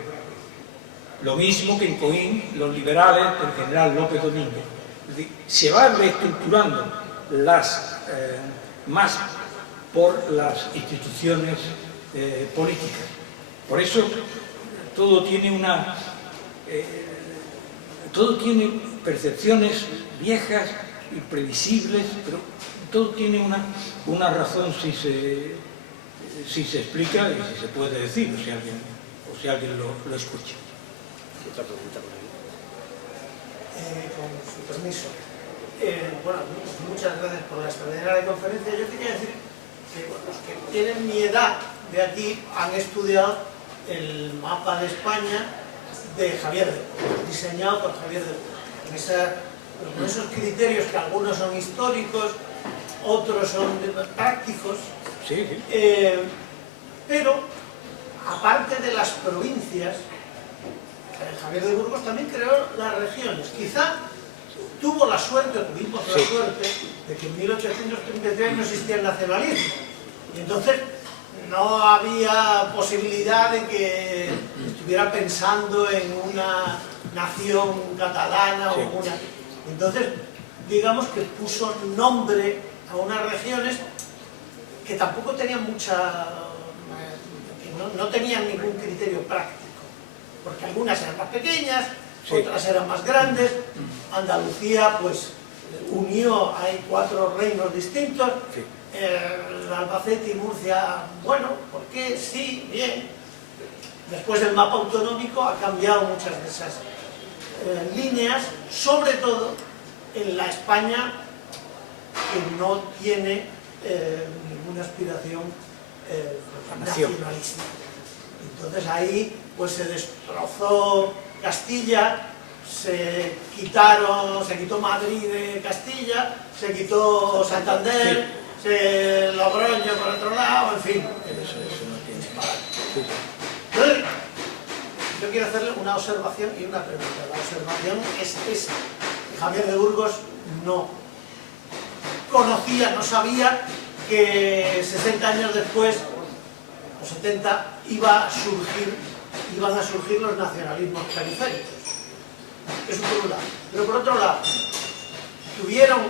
Lo mismo que en Coín, los liberales del general López Domínguez. Es decir, se va reestructurando más por las instituciones políticas. Por eso todo tiene percepciones viejas, imprevisibles, pero todo tiene una razón si se explica y si se puede decir, o si alguien lo escucha. Otra pregunta por ahí. Con su permiso. Bueno, muchas gracias por la extraordinaria conferencia. Yo quería decir que los que tienen mi edad de aquí han estudiado el mapa de España de Javier de Burgos, diseñado por Javier de Burgos. Con esos criterios que algunos son históricos, otros son prácticos, Sí. pero aparte de las provincias, Javier de Burgos también creó las regiones. Quizá tuvimos la suerte de que en 1833 no existía el nacionalismo, y entonces no había posibilidad de que estuviera pensando en una nación catalana o una. Entonces, digamos que puso nombre a unas regiones que tampoco tenían no tenían ningún criterio práctico, porque algunas eran más pequeñas, otras eran más grandes. Andalucía pues unió, hay 4 reinos distintos. El Albacete y Murcia, bueno, ¿por qué? Sí, bien. Después del mapa autonómico ha cambiado muchas de esas líneas, sobre todo en la España que no tiene ninguna aspiración nación. nacionalista. Entonces ahí pues se destrozó Castilla, se quitó Madrid de Castilla, se quitó Santander, Logroño por otro lado, en fin. Eso no tiene. Entonces, yo quiero hacerle una observación y una pregunta. La observación es esa. Javier de Burgos no conocía, no sabía que 60 años después, o 70, iban a surgir los nacionalismos periféricos. Eso por un lado. Pero por otro lado, tuvieron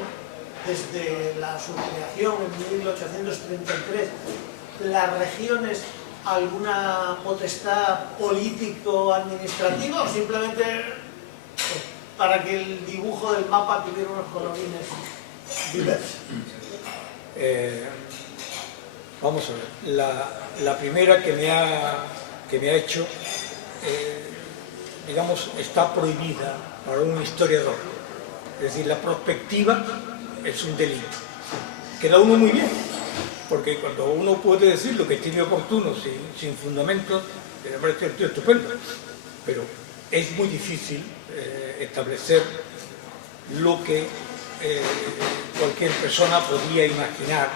desde la subcreación en 1833 las regiones alguna potestad político-administrativa o simplemente para que el dibujo del mapa tuviera unos colorines diversos. Vamos a ver, la primera que me ha hecho, digamos, está prohibida para un historiador. Es decir, la prospectiva es un delito. Queda uno muy bien, porque cuando uno puede decir lo que estime oportuno sin fundamentos, me parece estupendo, pero es muy difícil establecer lo que cualquier persona podía imaginar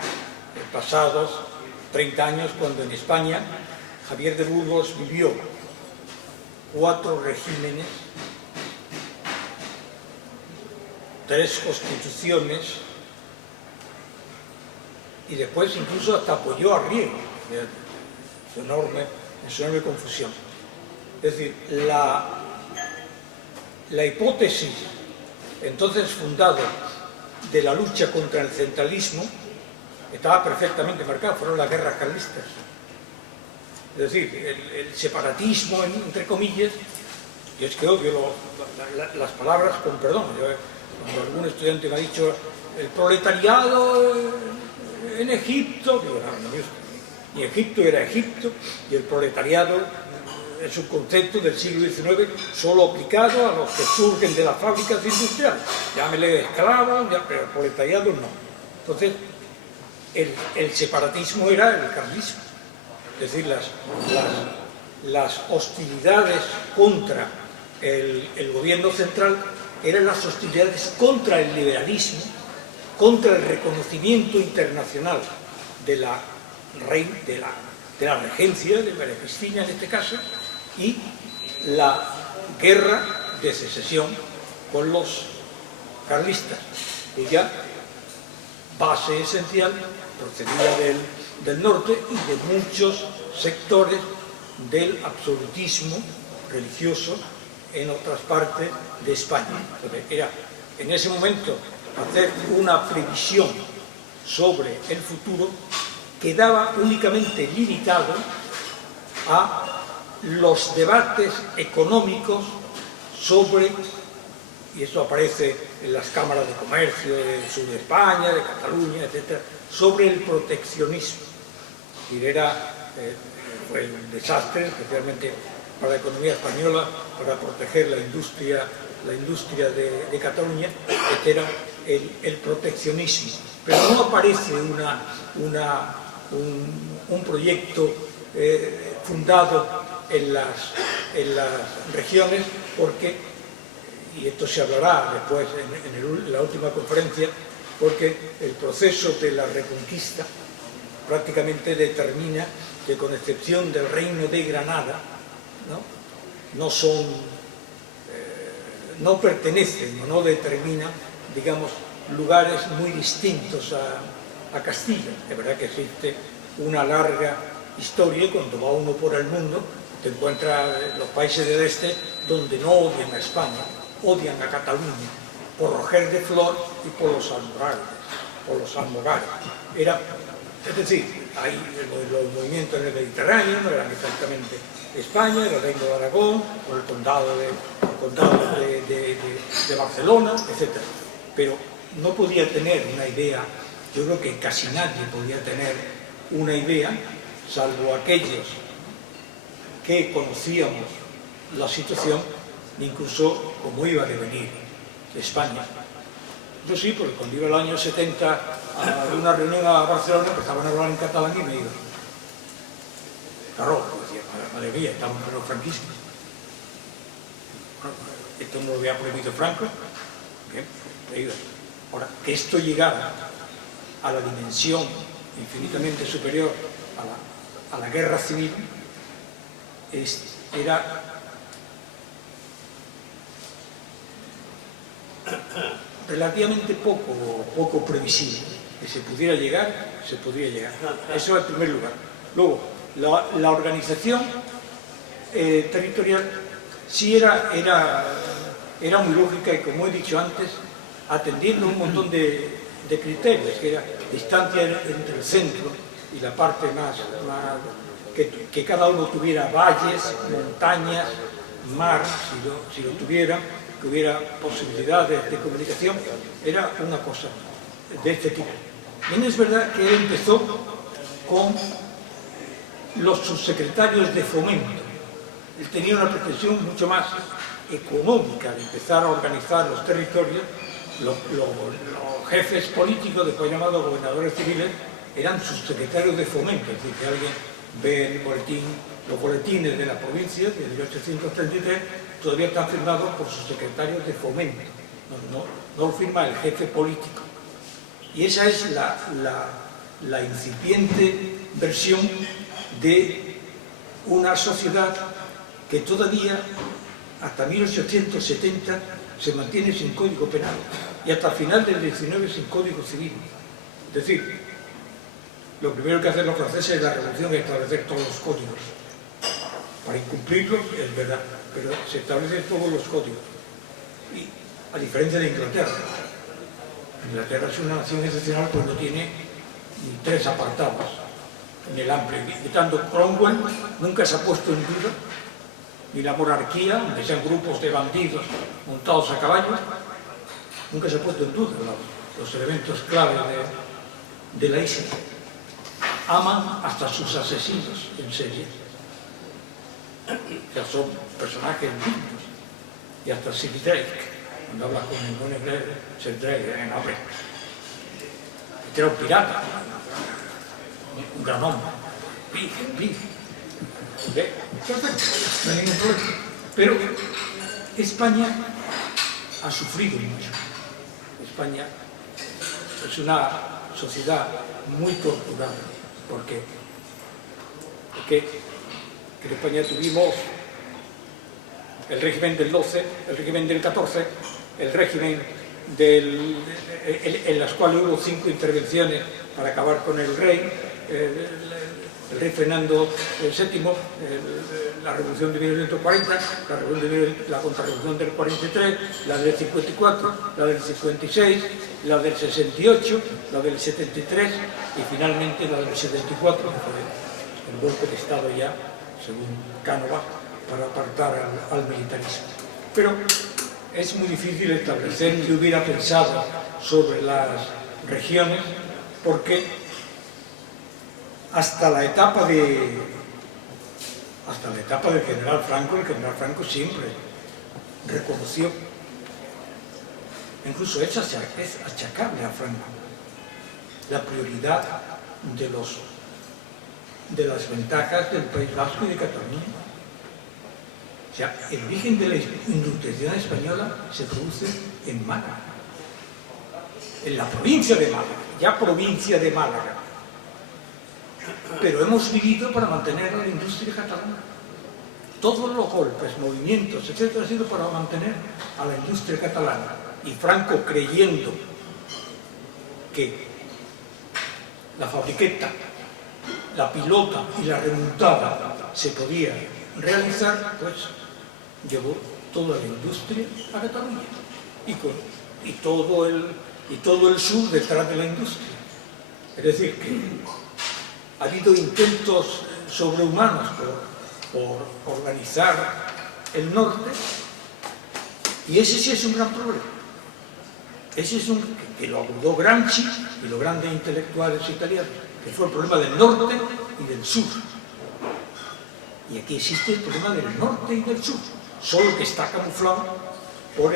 pasados 30 años, cuando en España Javier de Burgos vivió 4 regímenes, 3 constituciones y después incluso hasta apoyó a Riego, en su enorme confusión. Es decir, la hipótesis entonces fundada de la lucha contra el centralismo estaba perfectamente marcada, fueron las guerras carlistas. Es decir, el separatismo, entre comillas, y es que odio las palabras con perdón. Cuando algún estudiante me ha dicho el proletariado en Egipto, digo, no, ni Egipto era Egipto, y el proletariado es un concepto del siglo XIX solo aplicado a los que surgen de las fábricas industriales. Llámele esclavos, pero el proletariado no. Entonces, el separatismo era el carlismo. Es decir, las hostilidades contra el gobierno central eran las hostilidades contra el liberalismo, contra el reconocimiento internacional de la regencia, de María Cristina en este caso, y la guerra de secesión con los carlistas, cuya base esencial procedía del norte y de muchos sectores del absolutismo religioso en otras partes de España. Entonces, era en ese momento hacer una previsión sobre el futuro quedaba únicamente limitado a los debates económicos sobre, y esto aparece en las cámaras de comercio del sur de España, de Cataluña, etc., sobre el proteccionismo. Y fue un desastre, especialmente para la economía española, para proteger la industria de Cataluña. Este era el proteccionismo. Pero no aparece un proyecto fundado en las regiones, porque, y esto se hablará después en la última conferencia, porque el proceso de la Reconquista prácticamente determina que, con excepción del Reino de Granada, no pertenecen o no determinan, digamos, lugares muy distintos a Castilla. Es verdad que existe una larga historia, y cuando va uno por el mundo te encuentras los países del este donde no odian a España, odian a Cataluña, por Roger de Flor y por los almogávares. Es decir, hay los movimientos en el Mediterráneo, no eran exactamente España, era el Reino de Aragón, o el condado de Barcelona, etc. Pero no podía tener una idea, yo creo que casi nadie podía tener una idea, salvo aquellos que conocíamos la situación, incluso cómo iba a devenir España. Yo sí, porque cuando iba el año 70 a una reunión a Barcelona, empezaban a hablar en catalán y me iba. Claro, decía, madre mía, estamos en los franquistas. Bueno, esto no lo había prohibido Franco. Bien, me iba. Ahora, que esto llegara a la dimensión infinitamente superior a la guerra civil, era relativamente poco previsible. Que se pudiera llegar, se podría llegar. Eso en primer lugar. Luego, la organización territorial sí era muy lógica y, como he dicho antes, atendiendo un montón de criterios, que era distancia entre el centro y la parte más que cada uno tuviera valles, montañas, mar, si lo tuviera, que hubiera posibilidades de comunicación, era una cosa de este tipo. Bien, es verdad que él empezó con los subsecretarios de fomento. Él tenía una pretensión mucho más económica de empezar a organizar los territorios. Los jefes políticos, después llamados gobernadores civiles, eran subsecretarios de fomento. Es decir, que alguien ve los boletines de la provincia de 1833, todavía están firmados por sus secretarios de fomento. No lo firma el jefe político. Y esa es la incipiente versión de una sociedad que todavía, hasta 1870, se mantiene sin código penal y hasta el final del 19 sin código civil. Es decir, lo primero que hacen los franceses es la revolución es establecer todos los códigos. Para incumplirlos es verdad, pero se establecen todos los códigos. Y a diferencia de Inglaterra. Inglaterra es una nación excepcional pues no tiene ni 3 apartados en el amplio. Quitando Cromwell, nunca se ha puesto en duda ni la monarquía, aunque sean grupos de bandidos montados a caballo, nunca se ha puesto en duda los elementos claves de la isla. Aman hasta sus asesinos en serie. O sea, son personajes dignos. Y hasta Sir Drake, cuando habla con ningún inglés, Sir Drake, hombre, este era un pirata, un gran hombre, pif. Perfecto, no hay ningún problema. Pero España ha sufrido mucho. España es una sociedad muy torturada, porque en España tuvimos el régimen del 12, el régimen del 14, el régimen en las cuales hubo 5 intervenciones para acabar con el rey, el rey Fernando VII, la revolución de 1940, la contrarrevolución del 43, la del 54, la del 56, la del 68, la del 73 y finalmente la del 74, que fue el golpe de Estado ya, según Cánovas, para apartar al militarismo. Pero es muy difícil establecer qué hubiera pensado sobre las regiones, porque hasta la etapa del general Franco, el general Franco siempre reconoció, incluso es achacable a Franco, la prioridad de las ventajas del País Vasco y de Cataluña. O sea, el origen de la industrialización española se produce en Málaga, en la provincia de Málaga, ya provincia de Málaga. Pero hemos vivido para mantener la industria catalana. Todos los golpes, movimientos, etcétera, ha sido para mantener a la industria catalana. Y Franco, creyendo que la fabriqueta, la pilota y la remontada se podía realizar, pues llevó toda la industria a Cataluña y todo el sur detrás de la industria. Es decir, que ha habido intentos sobrehumanos por organizar el norte, y ese sí es un gran problema. Ese es que lo abordó Gramsci y los grandes intelectuales italianos, que fue el problema del norte y del sur. Y aquí existe el problema del norte y del sur, solo que está camuflado por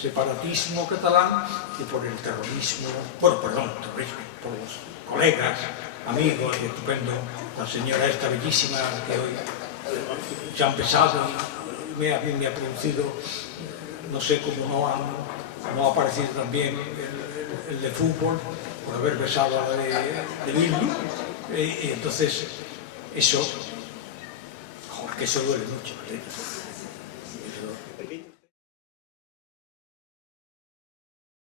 separatismo catalán y por el terrorismo, bueno, perdón, terrorismo, por los colegas, amigos y estupendo, la señora esta bellísima que hoy ya han besado y me ha producido, no sé cómo no ha aparecido también el de fútbol por haber besado a la de Billy, y entonces eso, joder, que eso duele mucho, ¿verdad?